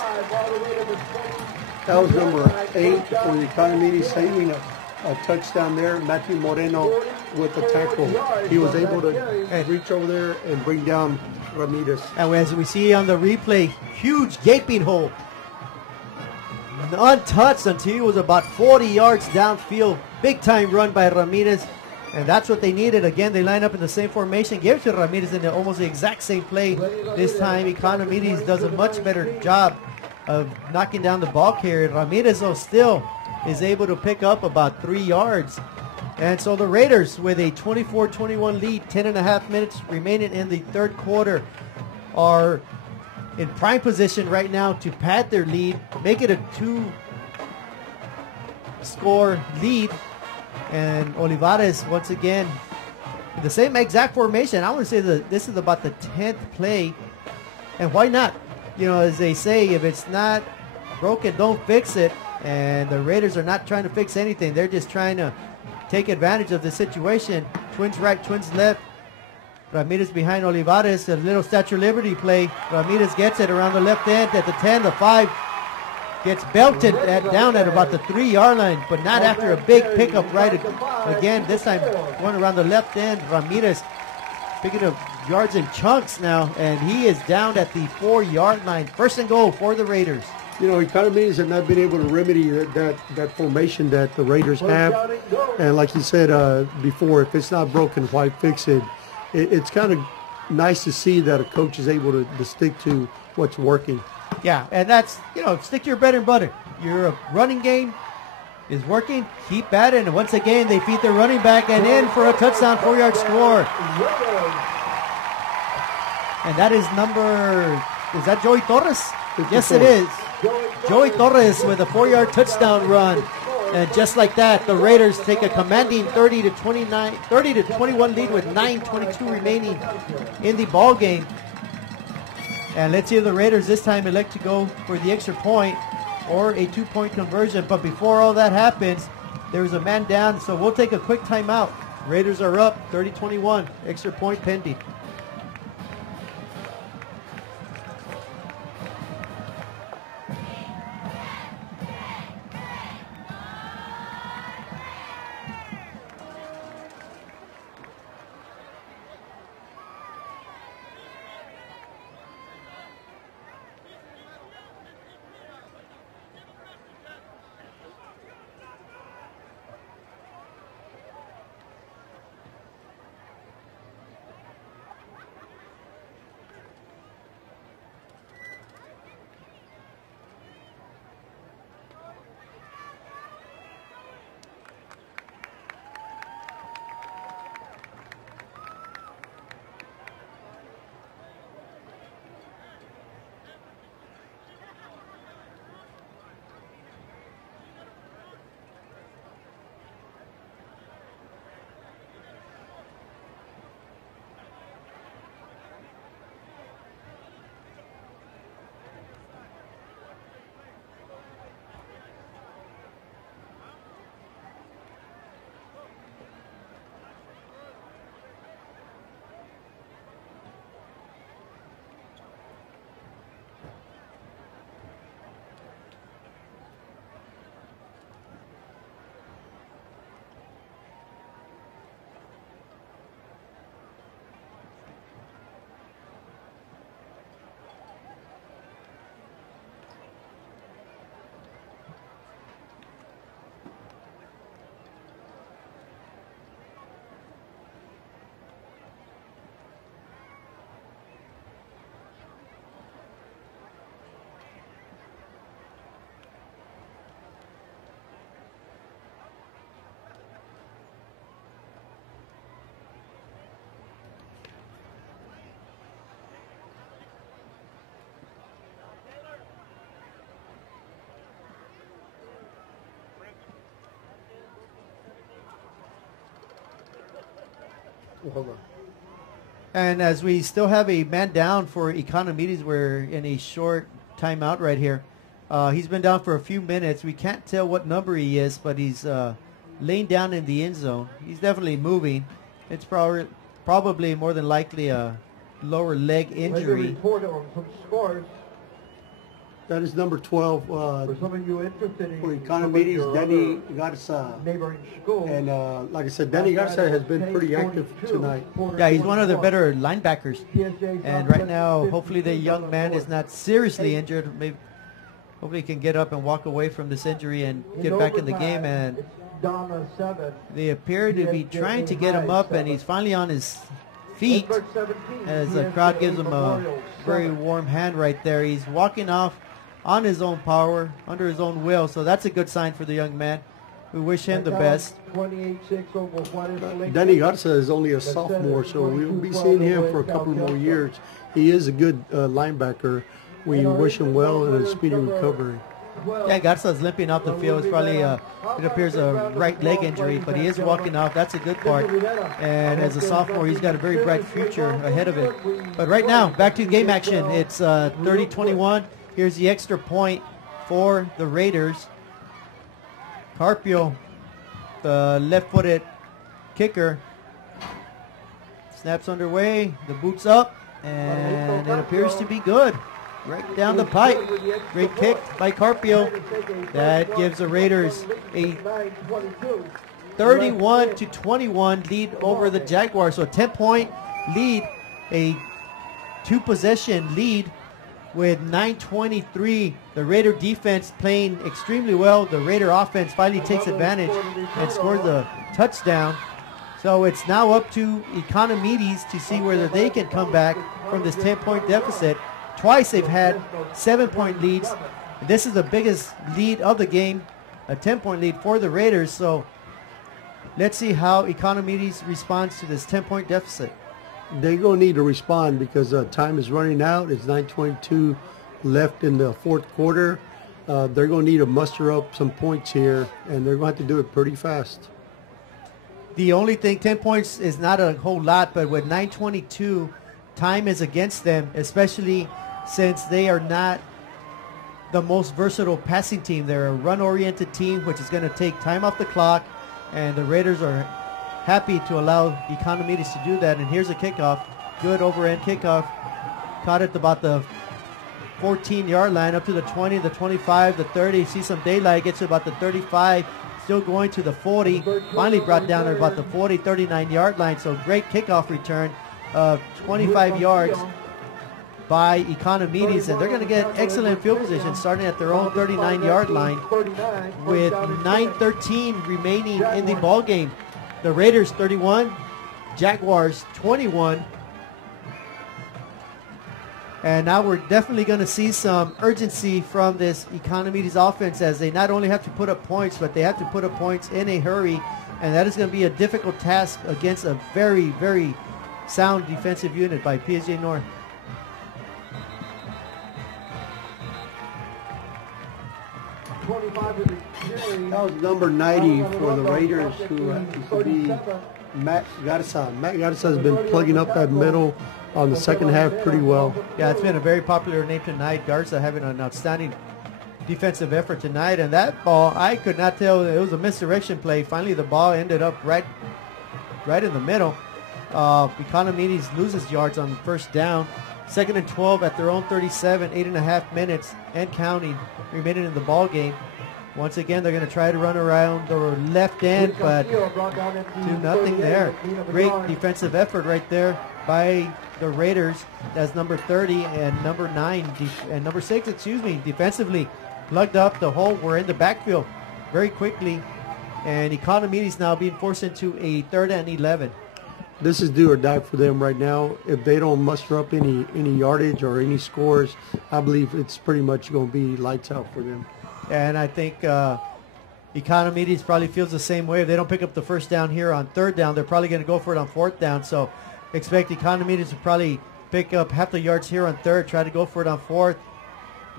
That was number 8 for the Economides, saving a touchdown there. Matthew Moreno with the tackle. He was able to reach over there and bring down Ramirez. And as we see on the replay, huge gaping hole. Untouched until he was about 40 yards downfield. Big time run by Ramirez. And that's what they needed. Again, they line up in the same formation. Gave it to Ramirez in almost the exact same play. This time, Economides does a much better job of knocking down the ball carrier. Ramirez, though, still is able to pick up about 3 yards. And so the Raiders, with a 24-21 lead, 10.5 minutes remaining in the third quarter, are in prime position right now to pad their lead, make it a 2-score lead. And Olivares, once again, in the same exact formation. I want to say that this is about the 10th play. And why not? You know, as they say, if it's not broken, don't fix it. And the Raiders are not trying to fix anything. They're just trying to take advantage of the situation. Twins right, twins left. Ramirez behind Olivares. A little Statue of Liberty play. Ramirez gets it around the left end at the 10, the 5. Gets belted down at about the 3-yard line, but not after a big pickup right again. This time going around the left end. Ramirez picking up yards in chunks now, and he is down at the 4-yard line. First and goal for the Raiders. You know, Economides have not been able to remedy that formation that the Raiders have. And like you said before, if it's not broken, why fix it? It's kind of nice to see that a coach is able to stick to what's working. Yeah, and that's, you know, stick to your bread and butter. Your running game is working. Keep at it. And once again, they feed their running back and in for a touchdown, 4-yard score. And that is is that Joey Torres? 54. Yes, it is. Joey Torres with a 4-yard touchdown run. And just like that, the Raiders take a commanding 30-21 lead with 9:22 remaining in the ball game. And let's see if the Raiders this time elect to go for the extra point or a 2-point conversion. But before all that happens, there's a man down, so we'll take a quick timeout. Raiders are up 30-21, extra point pending. Hold on. And as we still have a man down for Economides, we're in a short timeout right here. He's been down for a few minutes. We can't tell what number he is, but he's laying down in the end zone. He's definitely moving. It's probably more than likely a lower leg injury. Report on some scores. That is number 12. For some of you interested For in Economides, Danny Garza. neighboring school. And like I said, Danny Garza has been pretty active tonight. Yeah, he's one of their better linebackers. And right now, hopefully the young man is not seriously injured. Maybe, hopefully he can get up and walk away from this injury and get back in the game. And Donna 7. they appear to be trying to get him up, and he's finally on his feet as the crowd gives him a very warm hand right there. He's walking off on his own power, under his own will, so that's a good sign for the young man. We wish him the best. 28-6 over Juarez. Danny Garza is only a sophomore, so we'll be seeing him for a couple more years. He is a good linebacker. We wish him well in a speedy recovery. Yeah, Garza's limping off the field. It's probably, it appears a right leg injury, but he is walking off. That's a good part. And as a sophomore, he's got a very bright future ahead of him. But right now, back to game action. It's 30-21. Here's the extra point for the Raiders. Carpio, the left-footed kicker, snaps underway. The boot's up, and it appears to be good. Right down the pipe. Great kick by Carpio. That gives the Raiders a 31-21 lead over the Jaguars. So a 10-point lead, a 2-possession lead with 9:23. The Raider defense playing extremely well. The Raider offense finally takes advantage and scores a touchdown. So it's now up to Economides to see whether they can come back from this 10-point deficit. Twice they've had 7-point leads. This is the biggest lead of the game, a 10-point lead for the Raiders. So let's see how Economides responds to this 10-point deficit. They're going to need to respond because time is running out. It's 9:22 left in the fourth quarter. They're going to need to muster up some points here, and they're going to have to do it pretty fast. The only thing, 10 points is not a whole lot, but with 9:22, time is against them, especially since they are not the most versatile passing team. They're a run-oriented team, which is going to take time off the clock, and the Raiders are happy to allow Economides to do that. And here's a kickoff. Good over-end kickoff. Caught at about the 14-yard line, up to the 20, the 25, the 30. See some daylight, gets to about the 35. Still going to the 40. Finally brought down at about the 40, 39-yard line. So great kickoff return of 25 yards by Economides, and they're going to get excellent field position starting at their own 39-yard line with 9:13 remaining in the ball game. The Raiders 31, Jaguars 21. And now we're definitely going to see some urgency from this Economides offense, as they not only have to put up points, but they have to put up points in a hurry, and that is going to be a difficult task against a very, very sound defensive unit by PSG North. That was number 90 for the Raiders, who happens to be Matt Garza. Matt Garza has been plugging up that middle on the second half pretty well. Yeah, it's been a very popular name tonight. Garza having an outstanding defensive effort tonight, and that ball, I could not tell. It was a misdirection play. Finally, the ball ended up right in the middle. Economides loses yards on first down. 2nd and 12 at their own 37, 8.5 minutes and counting remaining in the ball game. Once again, they're going to try to run around the left end, but do nothing there. Great defensive effort right there by the Raiders. That's number 30 and number 6, defensively plugged up the hole. We're in the backfield very quickly, and Economides now being forced into a 3rd and 11. This is do or die for them right now. If they don't muster up any yardage or any scores, I believe it's pretty much going to be lights out for them. And I think Economides probably feels the same way. If they don't pick up the first down here on 3rd down, they're probably going to go for it on 4th down. So expect Economides to probably pick up half the yards here on 3rd, try to go for it on 4th.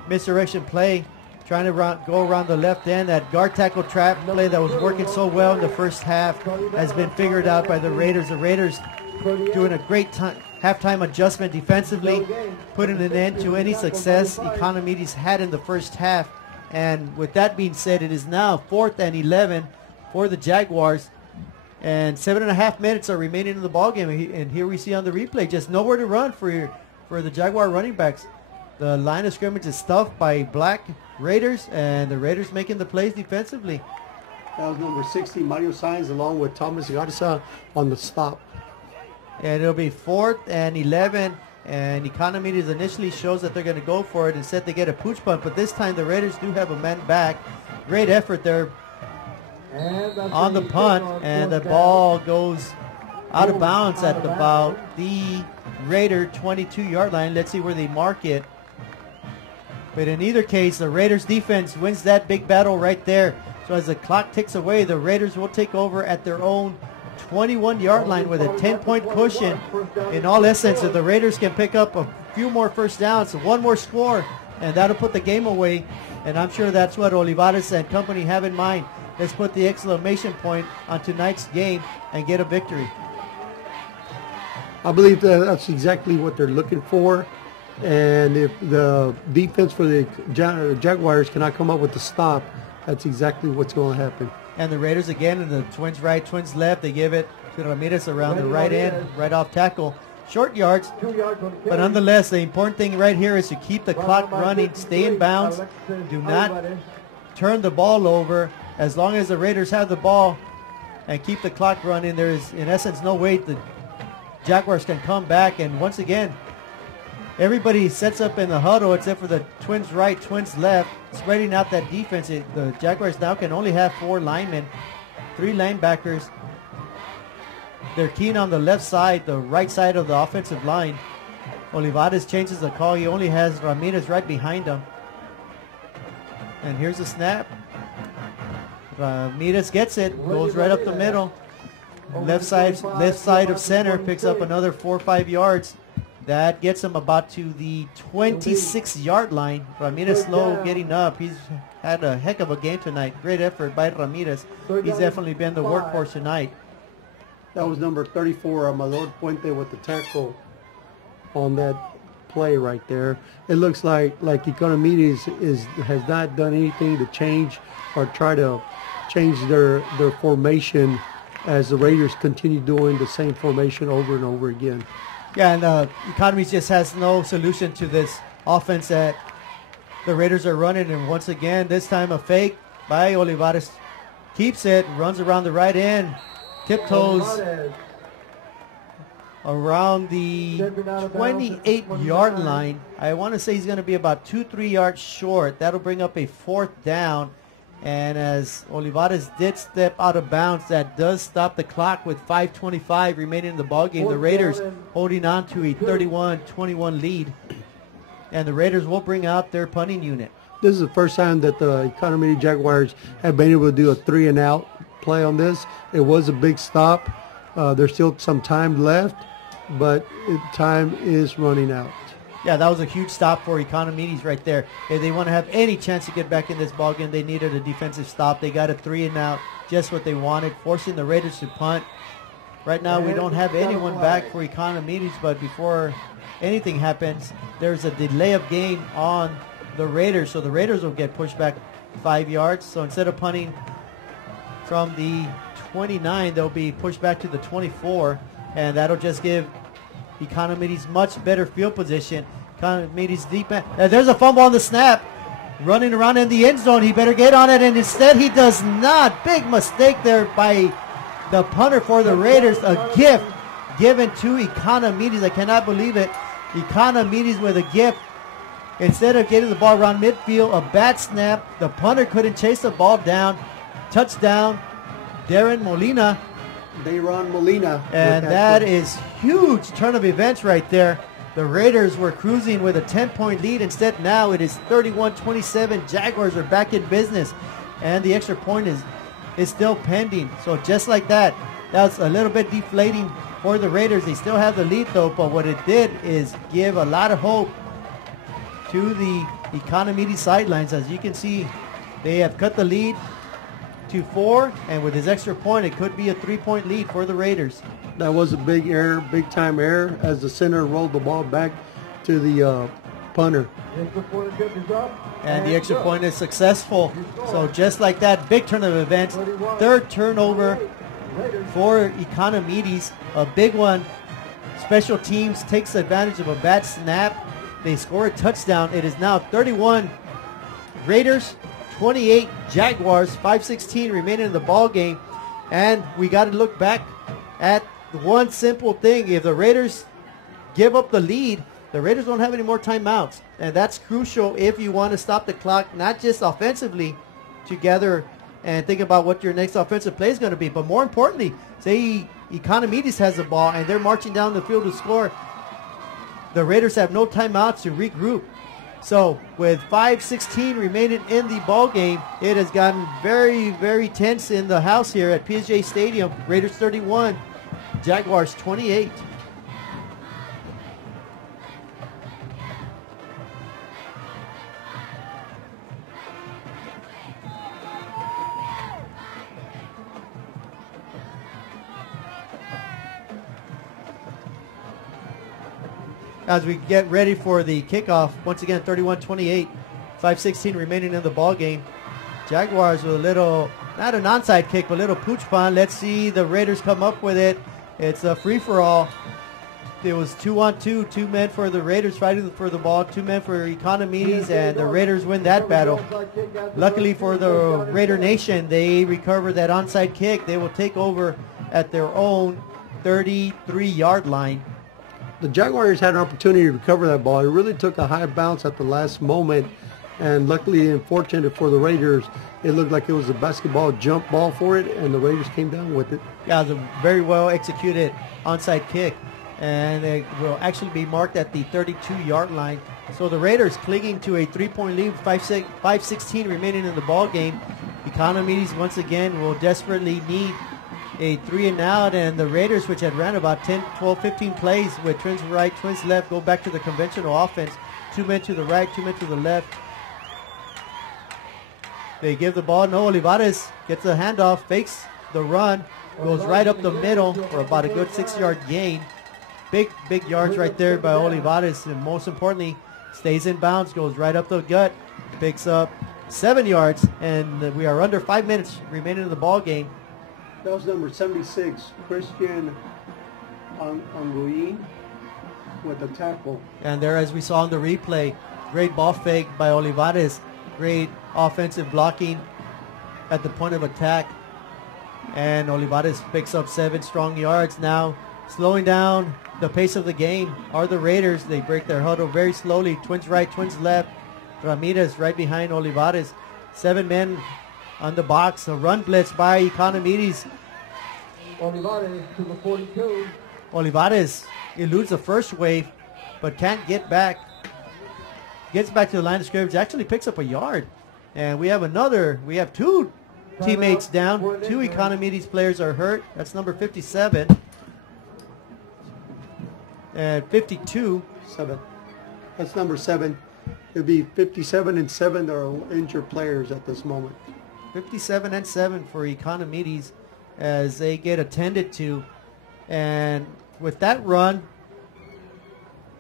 Misdirection play, trying to go around the left end. That guard tackle trap play that was working so well in the first half has been figured out by the Raiders. The Raiders doing a great halftime adjustment defensively, putting an end to any success Economides had in the first half. And with that being said, it is now 4th and 11 for the Jaguars. And 7.5 minutes are remaining in the ballgame. And here we see on the replay, just nowhere to run for the Jaguar running backs. The line of scrimmage is stuffed by black Raiders, and the Raiders making the plays defensively. That was number 60, Mario Sainz, along with Thomas Garza on the stop. And it'll be 4th and 11. And Economides initially shows that they're going to go for it. Instead, they get a pooch punt. But this time, the Raiders do have a man back. Great effort there on the punt. And the ball goes out of bounds at about the Raider 22-yard line. Let's see where they mark it. But in either case, the Raiders defense wins that big battle right there. So as the clock ticks away, the Raiders will take over at their own 21-yard line with a 10-point cushion. In all essence, if the Raiders can pick up a few more first downs, one more score, and that'll put the game away. And I'm sure that's what Olivares and company have in mind. Let's put the exclamation point on tonight's game and get a victory. I believe that's exactly what they're looking for. And if the defense for the Jaguars cannot come up with the stop, that's exactly what's going to happen. And the Raiders again in the twins right, twins left. They give it to Ramirez around the right end, right off tackle. Short yards, but nonetheless, the important thing right here is to keep the clock running, stay in bounds, do not turn the ball over. As long as the Raiders have the ball and keep the clock running, there is, in essence, no way the Jaguars can come back. And once again, everybody sets up in the huddle except for the twins right, twins left, spreading out that defense. The Jaguars now can only have 4 linemen, 3 linebackers. They're keen on the left side, the right side of the offensive line. Olivares changes the call. He only has Ramirez right behind him. And here's the snap. Ramirez gets it, goes right up the middle. Left side of center, picks up another 4 or 5 yards. That gets him about to the 26-yard line. Ramirez slow getting up. He's had a heck of a game tonight. Great effort by Ramirez. He's definitely been the workhorse tonight. That was number 34, Amador Puente, with the tackle on that play right there. It looks like Economides has not done anything to change or try to change their formation as the Raiders continue doing the same formation over and over again. Yeah, and Economides just has no solution to this offense that the Raiders are running. And once again, this time a fake by Olivares. Keeps it, runs around the right end, tiptoes around the 28-yard line. I want to say he's going to be about 2-3 yards short. That'll bring up a 4th down. And as Olivares did step out of bounds, that does stop the clock with 5:25 remaining in the ballgame. The Raiders holding on to a 31-21 lead. And the Raiders will bring out their punting unit. This is the first time that the Economy Jaguars have been able to do a 3-and-out play on this. It was a big stop. There's still some time left, but time is running out. Yeah, that was a huge stop for Economides right there. If they want to have any chance to get back in this ballgame, they needed a defensive stop. They got a 3-and-out, just what they wanted, forcing the Raiders to punt. Right now, we don't have anyone back for Economides, but before anything happens, there's a delay of game on the Raiders, so the Raiders will get pushed back 5 yards. So instead of punting from the 29, they'll be pushed back to the 24, and that'll just give Economides much better field position. Economides deep. There's a fumble on the snap. Running around in the end zone. He better get on it, and instead he does not. Big mistake there by the punter for the Raiders. A gift given to Economides. I cannot believe it. Economides with a gift. Instead of getting the ball around midfield, a bad snap. The punter couldn't chase the ball down. Touchdown, Darren Molina. Dayron Molina. And that is huge turn of events right there. The Raiders were cruising with a 10-point lead. Instead, now it is 31-27. Jaguars are back in business. And the extra point is still pending. So just like that, that's a little bit deflating for the Raiders. They still have the lead, though. But what it did is give a lot of hope to the Economides sidelines. As you can see, they have cut the lead to 4, and with his extra point, it could be a 3-point lead for the Raiders. That was a big error, big-time error, as the center rolled the ball back to the punter. And the extra point is successful. So just like that, big turn of events. 3rd turnover for Economides, a big one. Special teams takes advantage of a bad snap They score a touchdown. It is now 31 Raiders, 28 Jaguars, 5:16 remaining in the ball game. And we got to look back at one simple thing. If the Raiders give up the lead, the Raiders don't have any more timeouts. And that's crucial if you want to stop the clock, not just offensively together and think about what your next offensive play is going to be. But more importantly, say Economides has the ball and they're marching down the field to score. The Raiders have no timeouts to regroup. So with 5:16 remaining in the ball game, it has gotten very, very tense in the house here at PSJ Stadium. Raiders 31, Jaguars 28. As we get ready for the kickoff, once again 31-28, 5:16 remaining in the ball game. Jaguars with a little, not an onside kick, but a little pooch punt. Let's see the Raiders come up with it. It's a free-for-all. It was 2-on-2, 2 men for the Raiders fighting for the ball, 2 men for Economides, and the Raiders win that battle. Luckily for the Raider Nation, they recover that onside kick. They will take over at their own 33-yard line. The Jaguars had an opportunity to recover that ball. It really took a high bounce at the last moment, and luckily and fortunate for the Raiders, it looked like it was a basketball jump ball for it, and the Raiders came down with it. Yeah, it was a very well executed onside kick, and it will actually be marked at the 32-yard line. So the Raiders clinging to a 3-point lead, 5:16 remaining in the ball game. Economides once again will desperately need a 3-and-out, and the Raiders, which had ran about 10, 12, 15 plays with twins right, twins left, go back to the conventional offense. 2 men to the right, 2 men to the left. They give the ball. No, Olivares gets the handoff, fakes the run, goes right up the middle for about a good 6-yard gain. Big yards right there by Olivares, and most importantly, stays in bounds, goes right up the gut, picks up 7 yards, and we are under 5 minutes remaining in the ball game. That was number 76, Christian Anguin with the tackle. And there, as we saw in the replay, great ball fake by Olivares, great offensive blocking at the point of attack. And Olivares picks up 7 strong yards. Now slowing down the pace of the game are the Raiders. They break their huddle very slowly. Twins right, twins left. Ramirez right behind Olivares. 7 men on the box. A run blitz by Economides. Olivares to the 42. Olivares eludes the first wave, but can't get back. Gets back to the line of scrimmage. Actually picks up a yard. And we have 2 teammates down. 2 Economides players are hurt. That's number 57. And 52. 7. That's number 7. It'll be 57 and 7 that are injured players at this moment. 57 and 7 for Economides as they get attended to. And with that run,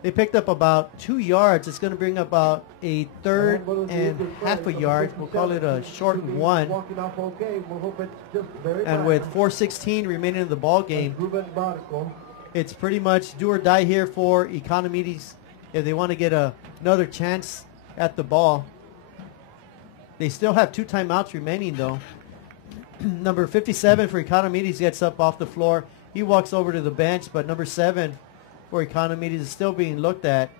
they picked up about 2 yards. It's going to bring about a 3rd and half a yard. We'll call it a short 1. And with 4:16 remaining in the ball game, it's pretty much do or die here for Economides if they want to get another chance at the ball. They still have 2 timeouts remaining, though. Number 57 for Economides gets up off the floor. He walks over to the bench, but number 7 for Economides is still being looked at.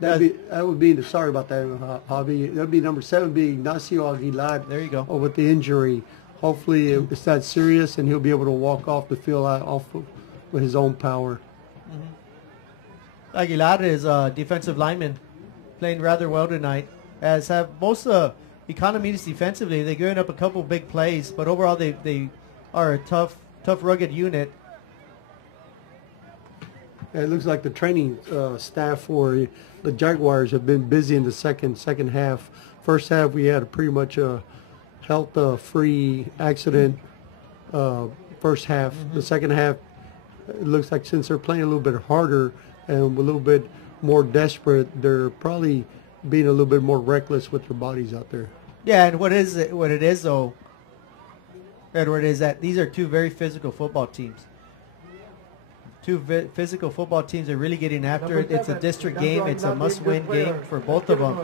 That would be, sorry about that, Javi. That would be number 7, be Ignacio Aguilar. There you go. With the injury. Hopefully it's not serious and he'll be able to walk off the field with his own power. Aguilar is a defensive lineman, playing rather well tonight, as have most of Economides defensively. They're giving up a couple big plays, but overall they are a tough, rugged unit. It looks like the training staff for the Jaguars have been busy in the second half. First half we had a pretty much a health-free accident first half. The second half, it looks like since they're playing a little bit harder and a little bit more desperate, they're probably being a little bit more reckless with their bodies out there. Yeah, and what it is though, Edward, is that these are 2 very physical football teams. Two physical football teams are really getting after it. It's a district game. It's a must-win game for both of them.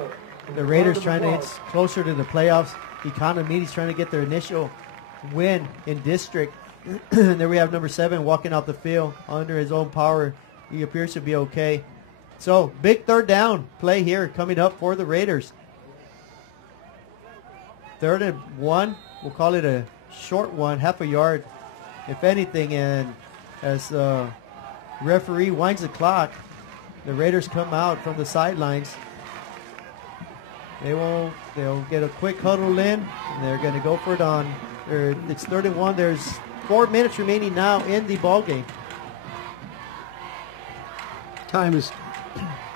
The Raiders trying to inch closer to the playoffs. Economides trying to get their initial win in district. And there we have number 7 walking off the field under his own power. He appears to be okay. So, big third down play here coming up for the Raiders. 3rd and 1. We'll call it a short one, half a yard, if anything. And as the referee winds the clock, the Raiders come out from the sidelines. They'll get a quick huddle in, and they're going to go for it on. It's 3rd and 1. There's 4 minutes remaining now in the ball game. Time is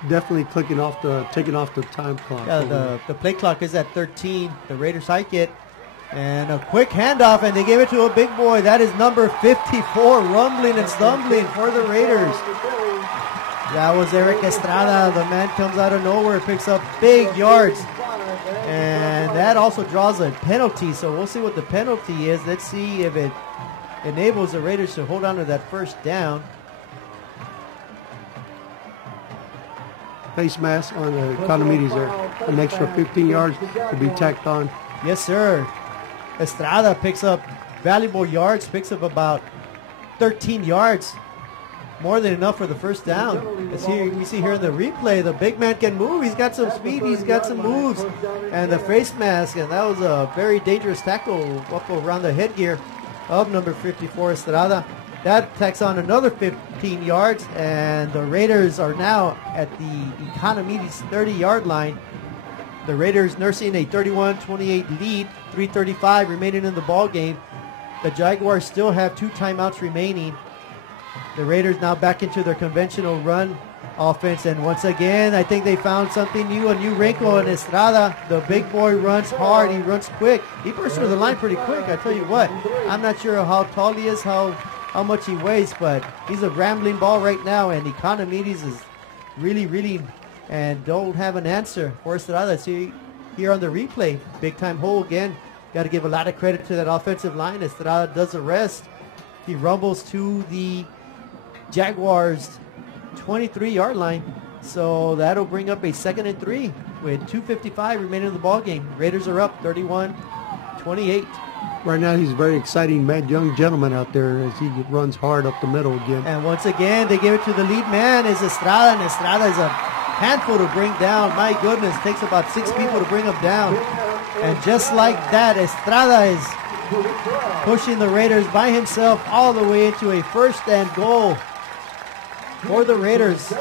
definitely taking off the time clock. Yeah, the play clock is at 13. The Raiders hike it. And a quick handoff, and they give it to a big boy. That is number 54, rumbling and stumbling for the Raiders. That was Eric Estrada. The man comes out of nowhere, picks up big yards. And that also draws a penalty, so we'll see what the penalty is. Let's see if it enables the Raiders to hold on to that first down. Face mask on the Economides there. An extra 15 yards to be tacked on. Yes, sir. Estrada picks up valuable yards, picks up about 13 yards. More than enough for the first down. As here, we see here in the replay, the big man can move. He's got some speed. He's got some moves. And the face mask, and that was a very dangerous tackle up around the headgear of number 54, Estrada. That tacks on another 15 yards, and the Raiders are now at the Economides 30-yard line. The Raiders nursing a 31-28 lead, 3:35 remaining in the ball game. The Jaguars still have 2 timeouts remaining. The Raiders now back into their conventional run offense, and once again, I think they found something new, a new wrinkle in Estrada. The big boy runs hard, he runs quick. He burst through the line pretty quick, I tell you what. I'm not sure how tall he is, how much he weighs, but he's a rambling ball right now, and Economides is really, and don't have an answer for Estrada. See here on the replay, big time hole again. Got to give a lot of credit to that offensive line. Estrada does the rest. He rumbles to the Jaguars 23-yard line. So that'll bring up a 2nd and 3 with 2:55 remaining in the ball game. Raiders are up 31-28. Right now he's a very exciting mad young gentleman out there as he runs hard up the middle again. And once again, they give it to the lead man is Estrada, and Estrada is a handful to bring down. My goodness, takes about 6 people to bring him down. And just like that, Estrada is pushing the Raiders by himself all the way into a 1st and goal for the Raiders.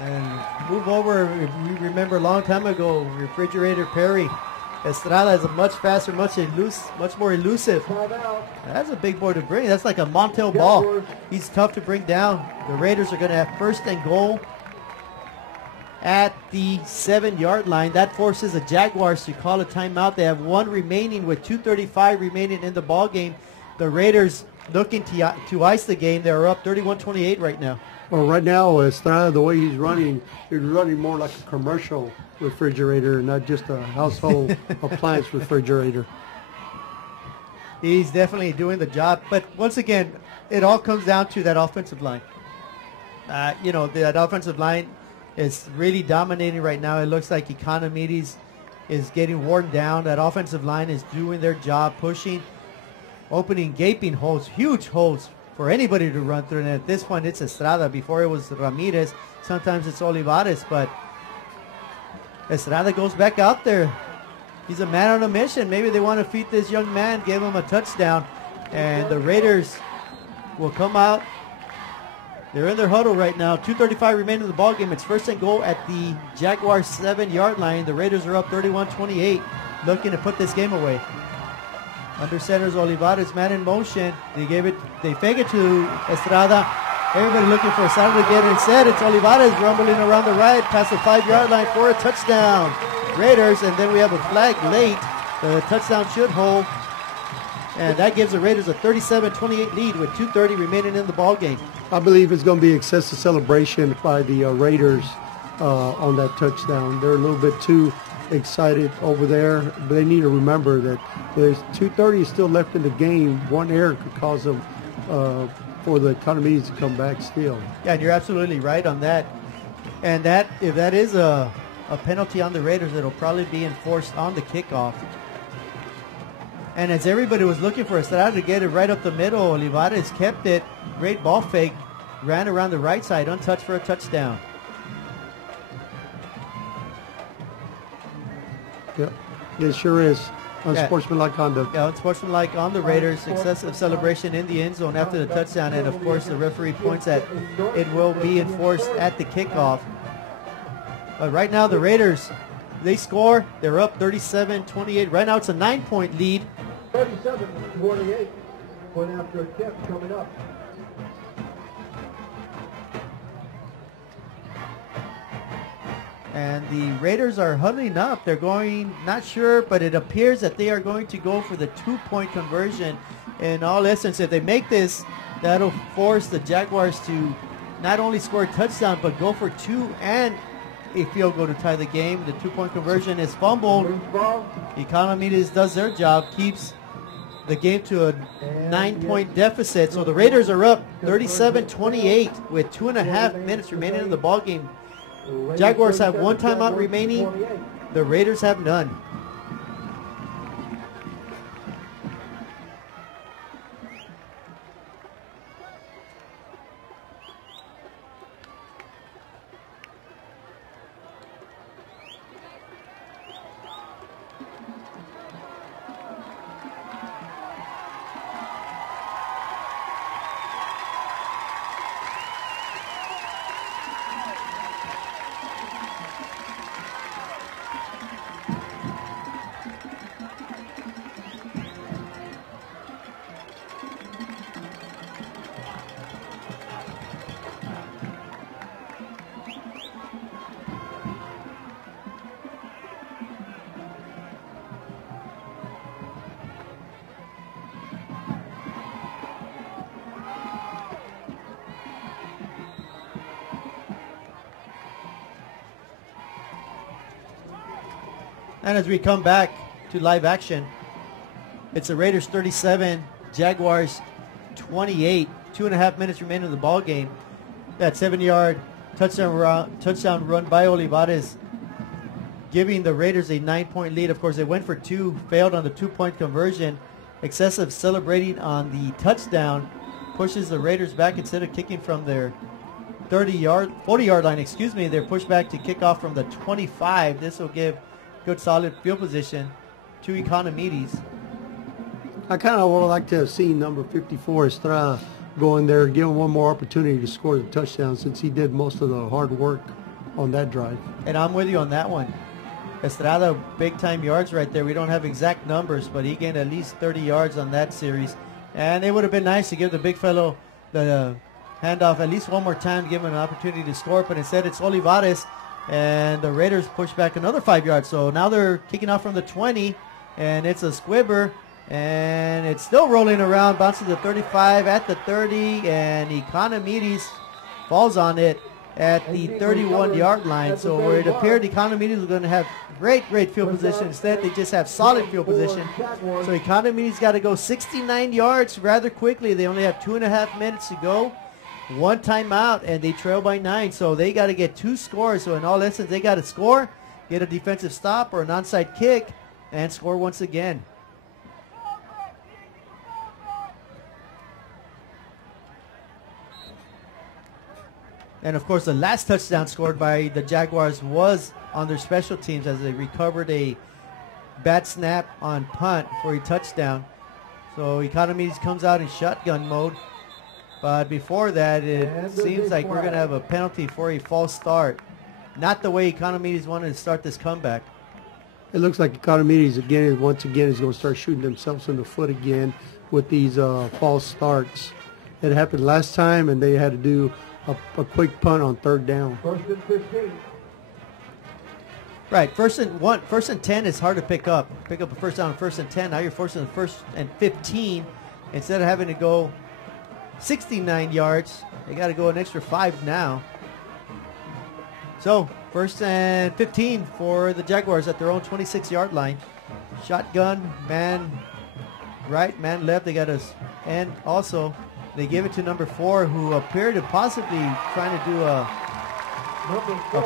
And move over, if you remember a long time ago, Refrigerator Perry. Estrada is a much faster, much more elusive. That's a big boy to bring. That's like a Montel ball. He's tough to bring down. The Raiders are going to have 1st and goal at the 7-yard line. That forces the Jaguars to call a timeout. They have 1 remaining with 2:35 remaining in the ball game. The Raiders looking to ice the game. They're up 31-28 right now. Well, right now, Estrada, the way he's running more like a commercial refrigerator, not just a household appliance refrigerator. He's definitely doing the job. But once again, it all comes down to that offensive line. That offensive line is really dominating right now. It looks like Economides is getting worn down. That offensive line is doing their job, pushing, opening gaping holes, huge holes for anybody to run through. And at this point, it's Estrada. Before it was Ramirez. Sometimes it's Olivares, but Estrada goes back out there. He's a man on a mission. Maybe they want to feed this young man, give him a touchdown. And the Raiders will come out. They're in their huddle right now. 2:35 remaining in the ballgame. It's 1st and goal at the Jaguars 7-yard line. The Raiders are up 31-28, looking to put this game away. Under center's Olivares, man in motion. They fake it to Estrada. Everybody looking for Estrada to get it instead. It's Olivares rumbling around the right past the 5-yard line for a touchdown. Raiders, and then we have a flag late. The touchdown should hold. And that gives the Raiders a 37-28 lead with 2:30 remaining in the ball game. I believe it's going to be excessive celebration by the Raiders on that touchdown. They're a little bit too excited over there. But they need to remember that there's 2:30 still left in the game. One error could cause them for the Economides to come back still. Yeah, and you're absolutely right on that. And that, if that is a penalty on the Raiders, it'll probably be enforced on the kickoff. And as everybody was looking for Estrada to get it right up the middle, Olivares kept it. Great ball fake. Ran around the right side, untouched for a touchdown. Yep, it sure is. Unsportsmanlike conduct. Yeah, unsportsmanlike on the Raiders. Excessive celebration in the end zone after the touchdown. And, of course, the referee points that it will be enforced at the kickoff. But right now, the Raiders, they score. They're up 37-28. Right now, it's a 9-point lead. 37-28. Point after attempt coming up. And the Raiders are huddling up. They're going, not sure, but it appears that they are going to go for the 2-point conversion. In all essence, if they make this, that'll force the Jaguars to not only score a touchdown, but go for 2 and a field goal to tie the game. The 2-point conversion is fumbled. Economides does their job, keeps the game to a 9-point deficit. So the Raiders are up 37-28 with 2.5 minutes remaining in the ball game. Jaguars have 1 timeout remaining. The Raiders have none. And as we come back to live action, it's the Raiders 37, Jaguars 28. 2.5 minutes remaining in the ball game. That 7-yard touchdown run by Olivares, giving the Raiders a 9-point lead. Of course, they went for 2, failed on the 2-point conversion. Excessive celebrating on the touchdown pushes the Raiders back. Instead of kicking from their 40-yard line, they're pushed back to kick off from the 25. This will give good solid field position to Economides. I kind of would like to have seen number 54 Estrada go in there and give him one more opportunity to score the touchdown, since he did most of the hard work on that drive. And I'm with you on that one. Estrada, big time yards right there. We don't have exact numbers, but he gained at least 30 yards on that series. And it would have been nice to give the big fellow the handoff at least one more time to give him an opportunity to score, but instead it's Olivares. And the Raiders push back another 5 yards. So now they're kicking off from the 20, and it's a squibber, and it's still rolling around, bounces to the 35 at the 30, and Economides falls on it at the 31-yard line. So where it appeared Economides was going to have great field position, instead they just have solid field position. So Economides got to go 69 yards rather quickly. They only have 2.5 minutes to go. 1 timeout, and they trail by 9. So they got to get 2 scores. So in all essence, they got to score, get a defensive stop or an onside kick, and score once again. And of course, the last touchdown scored by the Jaguars was on their special teams, as they recovered a bad snap on punt for a touchdown. So Economides comes out in shotgun mode. But before that, it seems like we're going to have a penalty for a false start. Not the way Economides wanted to start this comeback. It looks like Economides once again is going to start shooting themselves in the foot again with these false starts. It happened last time, and they had to do a quick punt on 3rd down. 1st and 15. Right, first and 10 is hard to pick up. Pick up a first down on 1st and 10. Now you're forcing the 1st and 15. Instead of having to go 69 yards, they got to go an extra 5 now. So 1st and 15 for the Jaguars at their own 26-yard line. Shotgun, man right, man left. They got us, and also They give it to number 4, who appeared to possibly trying to do a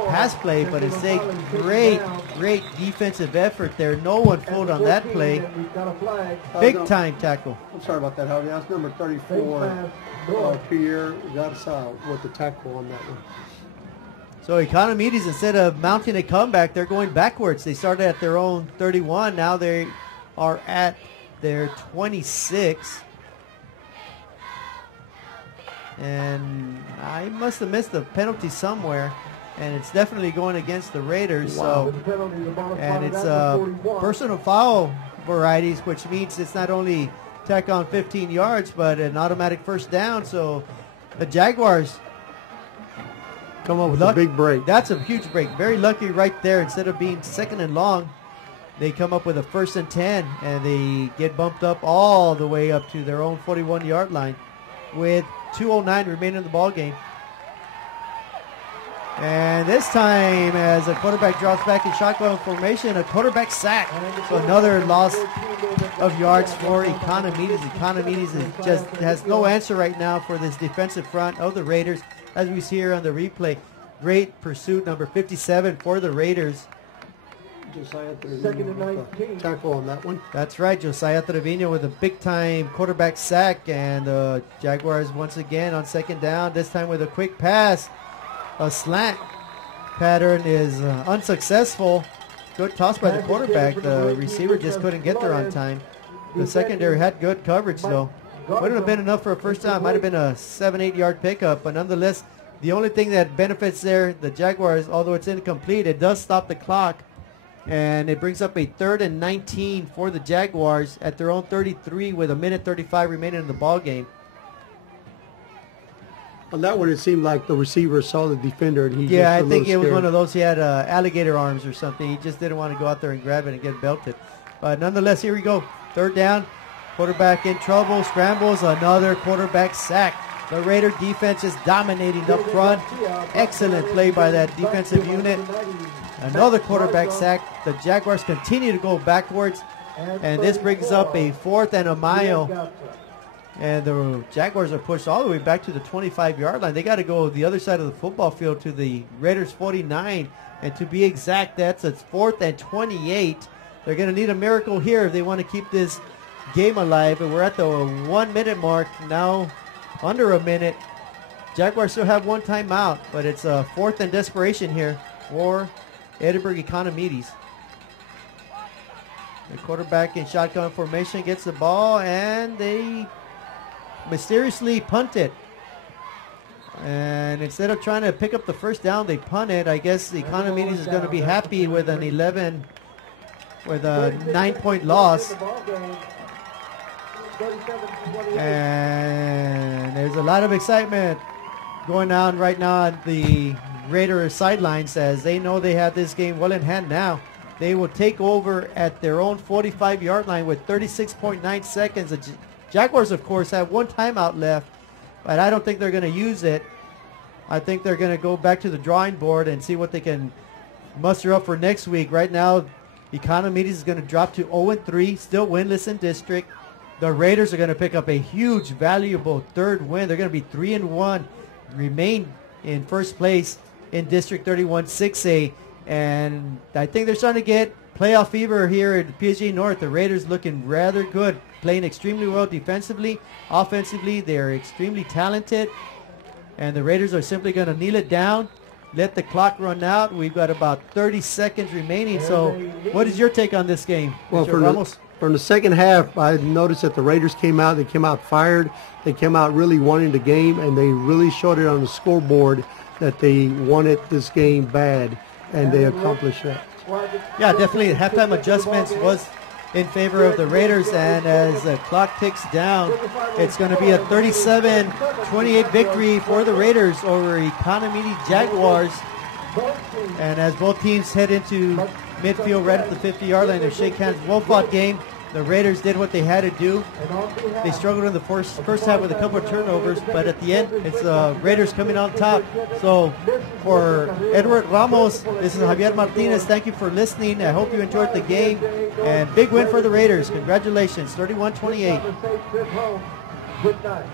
pass play, but it's a great defensive effort there. No one fooled on that play. Big time tackle. I'm sorry about that, Javi. That's number 34, Pierre Garza with the tackle on that one. So Economides, instead of mounting a comeback, they're going backwards. They started at their own 31. Now they are at their 26. And I must have missed a penalty somewhere. And it's definitely going against the Raiders. Wow. So, and it's personal foul varieties, which means it's not only tack on 15 yards, but an automatic first down. So the Jaguars come up with a big break. That's a huge break. Very lucky right there. Instead of being second and long, they come up with a 1st and 10, and they get bumped up all the way up to their own 41-yard line with 2:09 remaining in the ball game. And this time, as a quarterback drops back in shotgun formation, a quarterback sack. So another loss of yards for Economides. Economides just has no answer right now for this defensive front of the Raiders. As we see here on the replay, great pursuit, number 57 for the Raiders. Josiah Trevino, tackle on that one. That's right, Josiah Trevino with a big-time quarterback sack, and the Jaguars once again on second down, this time with a quick pass. A slant pattern is unsuccessful. Good toss by the quarterback. The receiver just couldn't get there on time. The secondary had good coverage, though. Wouldn't have been enough for a first down. Might have been a 7-8 yard pickup, but nonetheless, the only thing that benefits there, the Jaguars, although it's incomplete, it does stop the clock. And it brings up a 3rd and 19 for the Jaguars at their own 33 with 1:35 remaining in the ball game. On that one, it seemed like the receiver saw the defender, and he I think it was one of those. He had alligator arms or something. He just didn't want to go out there and grab it and get belted. But nonetheless, here we go. 3rd down. Quarterback in trouble. Scrambles. Another quarterback sack. The Raider defense is dominating up front. Excellent play by that defensive unit. Another quarterback sack. The Jaguars continue to go backwards. And this brings up a 4th and a mile. And the Jaguars are pushed all the way back to the 25-yard line. They got to go the other side of the football field to the Raiders' 49. And to be exact, that's a 4th and 28. They're going to need a miracle here if they want to keep this game alive. And we're at the 1 minute mark now, under a minute. Jaguars still have one timeout, but it's a 4th and desperation here for Edinburgh Economides. The quarterback in shotgun formation gets the ball, and they mysteriously punt it. And instead of trying to pick up the first down, they punt it. I guess the Economides is going to be happy with an 9-point loss. And there's a lot of excitement going on right now on the Raiders sidelines as they know they have this game well in hand now. They will take over at their own 45-yard line with 36.9 seconds. The Jaguars, of course, have one timeout left, but I don't think they're going to use it. I think they're going to go back to the drawing board and see what they can muster up for next week. Right now, Economides is going to drop to 0-3, still winless in district. The Raiders are going to pick up a huge, valuable 3rd win. They're going to be 3-1, remain in first place in District 31 6A. And I think they're starting to get playoff fever here at PSG North. The Raiders looking rather good, playing extremely well defensively. Offensively, they're extremely talented. And the Raiders are simply going to kneel it down, let the clock run out. We've got about 30 seconds remaining. So what is your take on this game? Well, from the second half, I noticed that the Raiders came out. They came out fired. They came out really wanting the game, and they really showed it on the scoreboard that they wanted this game bad, and they accomplished that. Yeah, definitely. Halftime adjustments was in favor of the Raiders, and as the clock ticks down, it's going to be a 37-28 victory for the Raiders over Economides Jaguars. And as both teams head into midfield right at the 50-yard line, their shake hands, well-fought game. The Raiders did what they had to do. They struggled in the first half with a couple of turnovers, but at the end, it's Raiders coming on top. So for Edward Ramos, this is Javier Martinez. Thank you for listening. I hope you enjoyed the game. And big win for the Raiders. Congratulations, 31-28. Good night.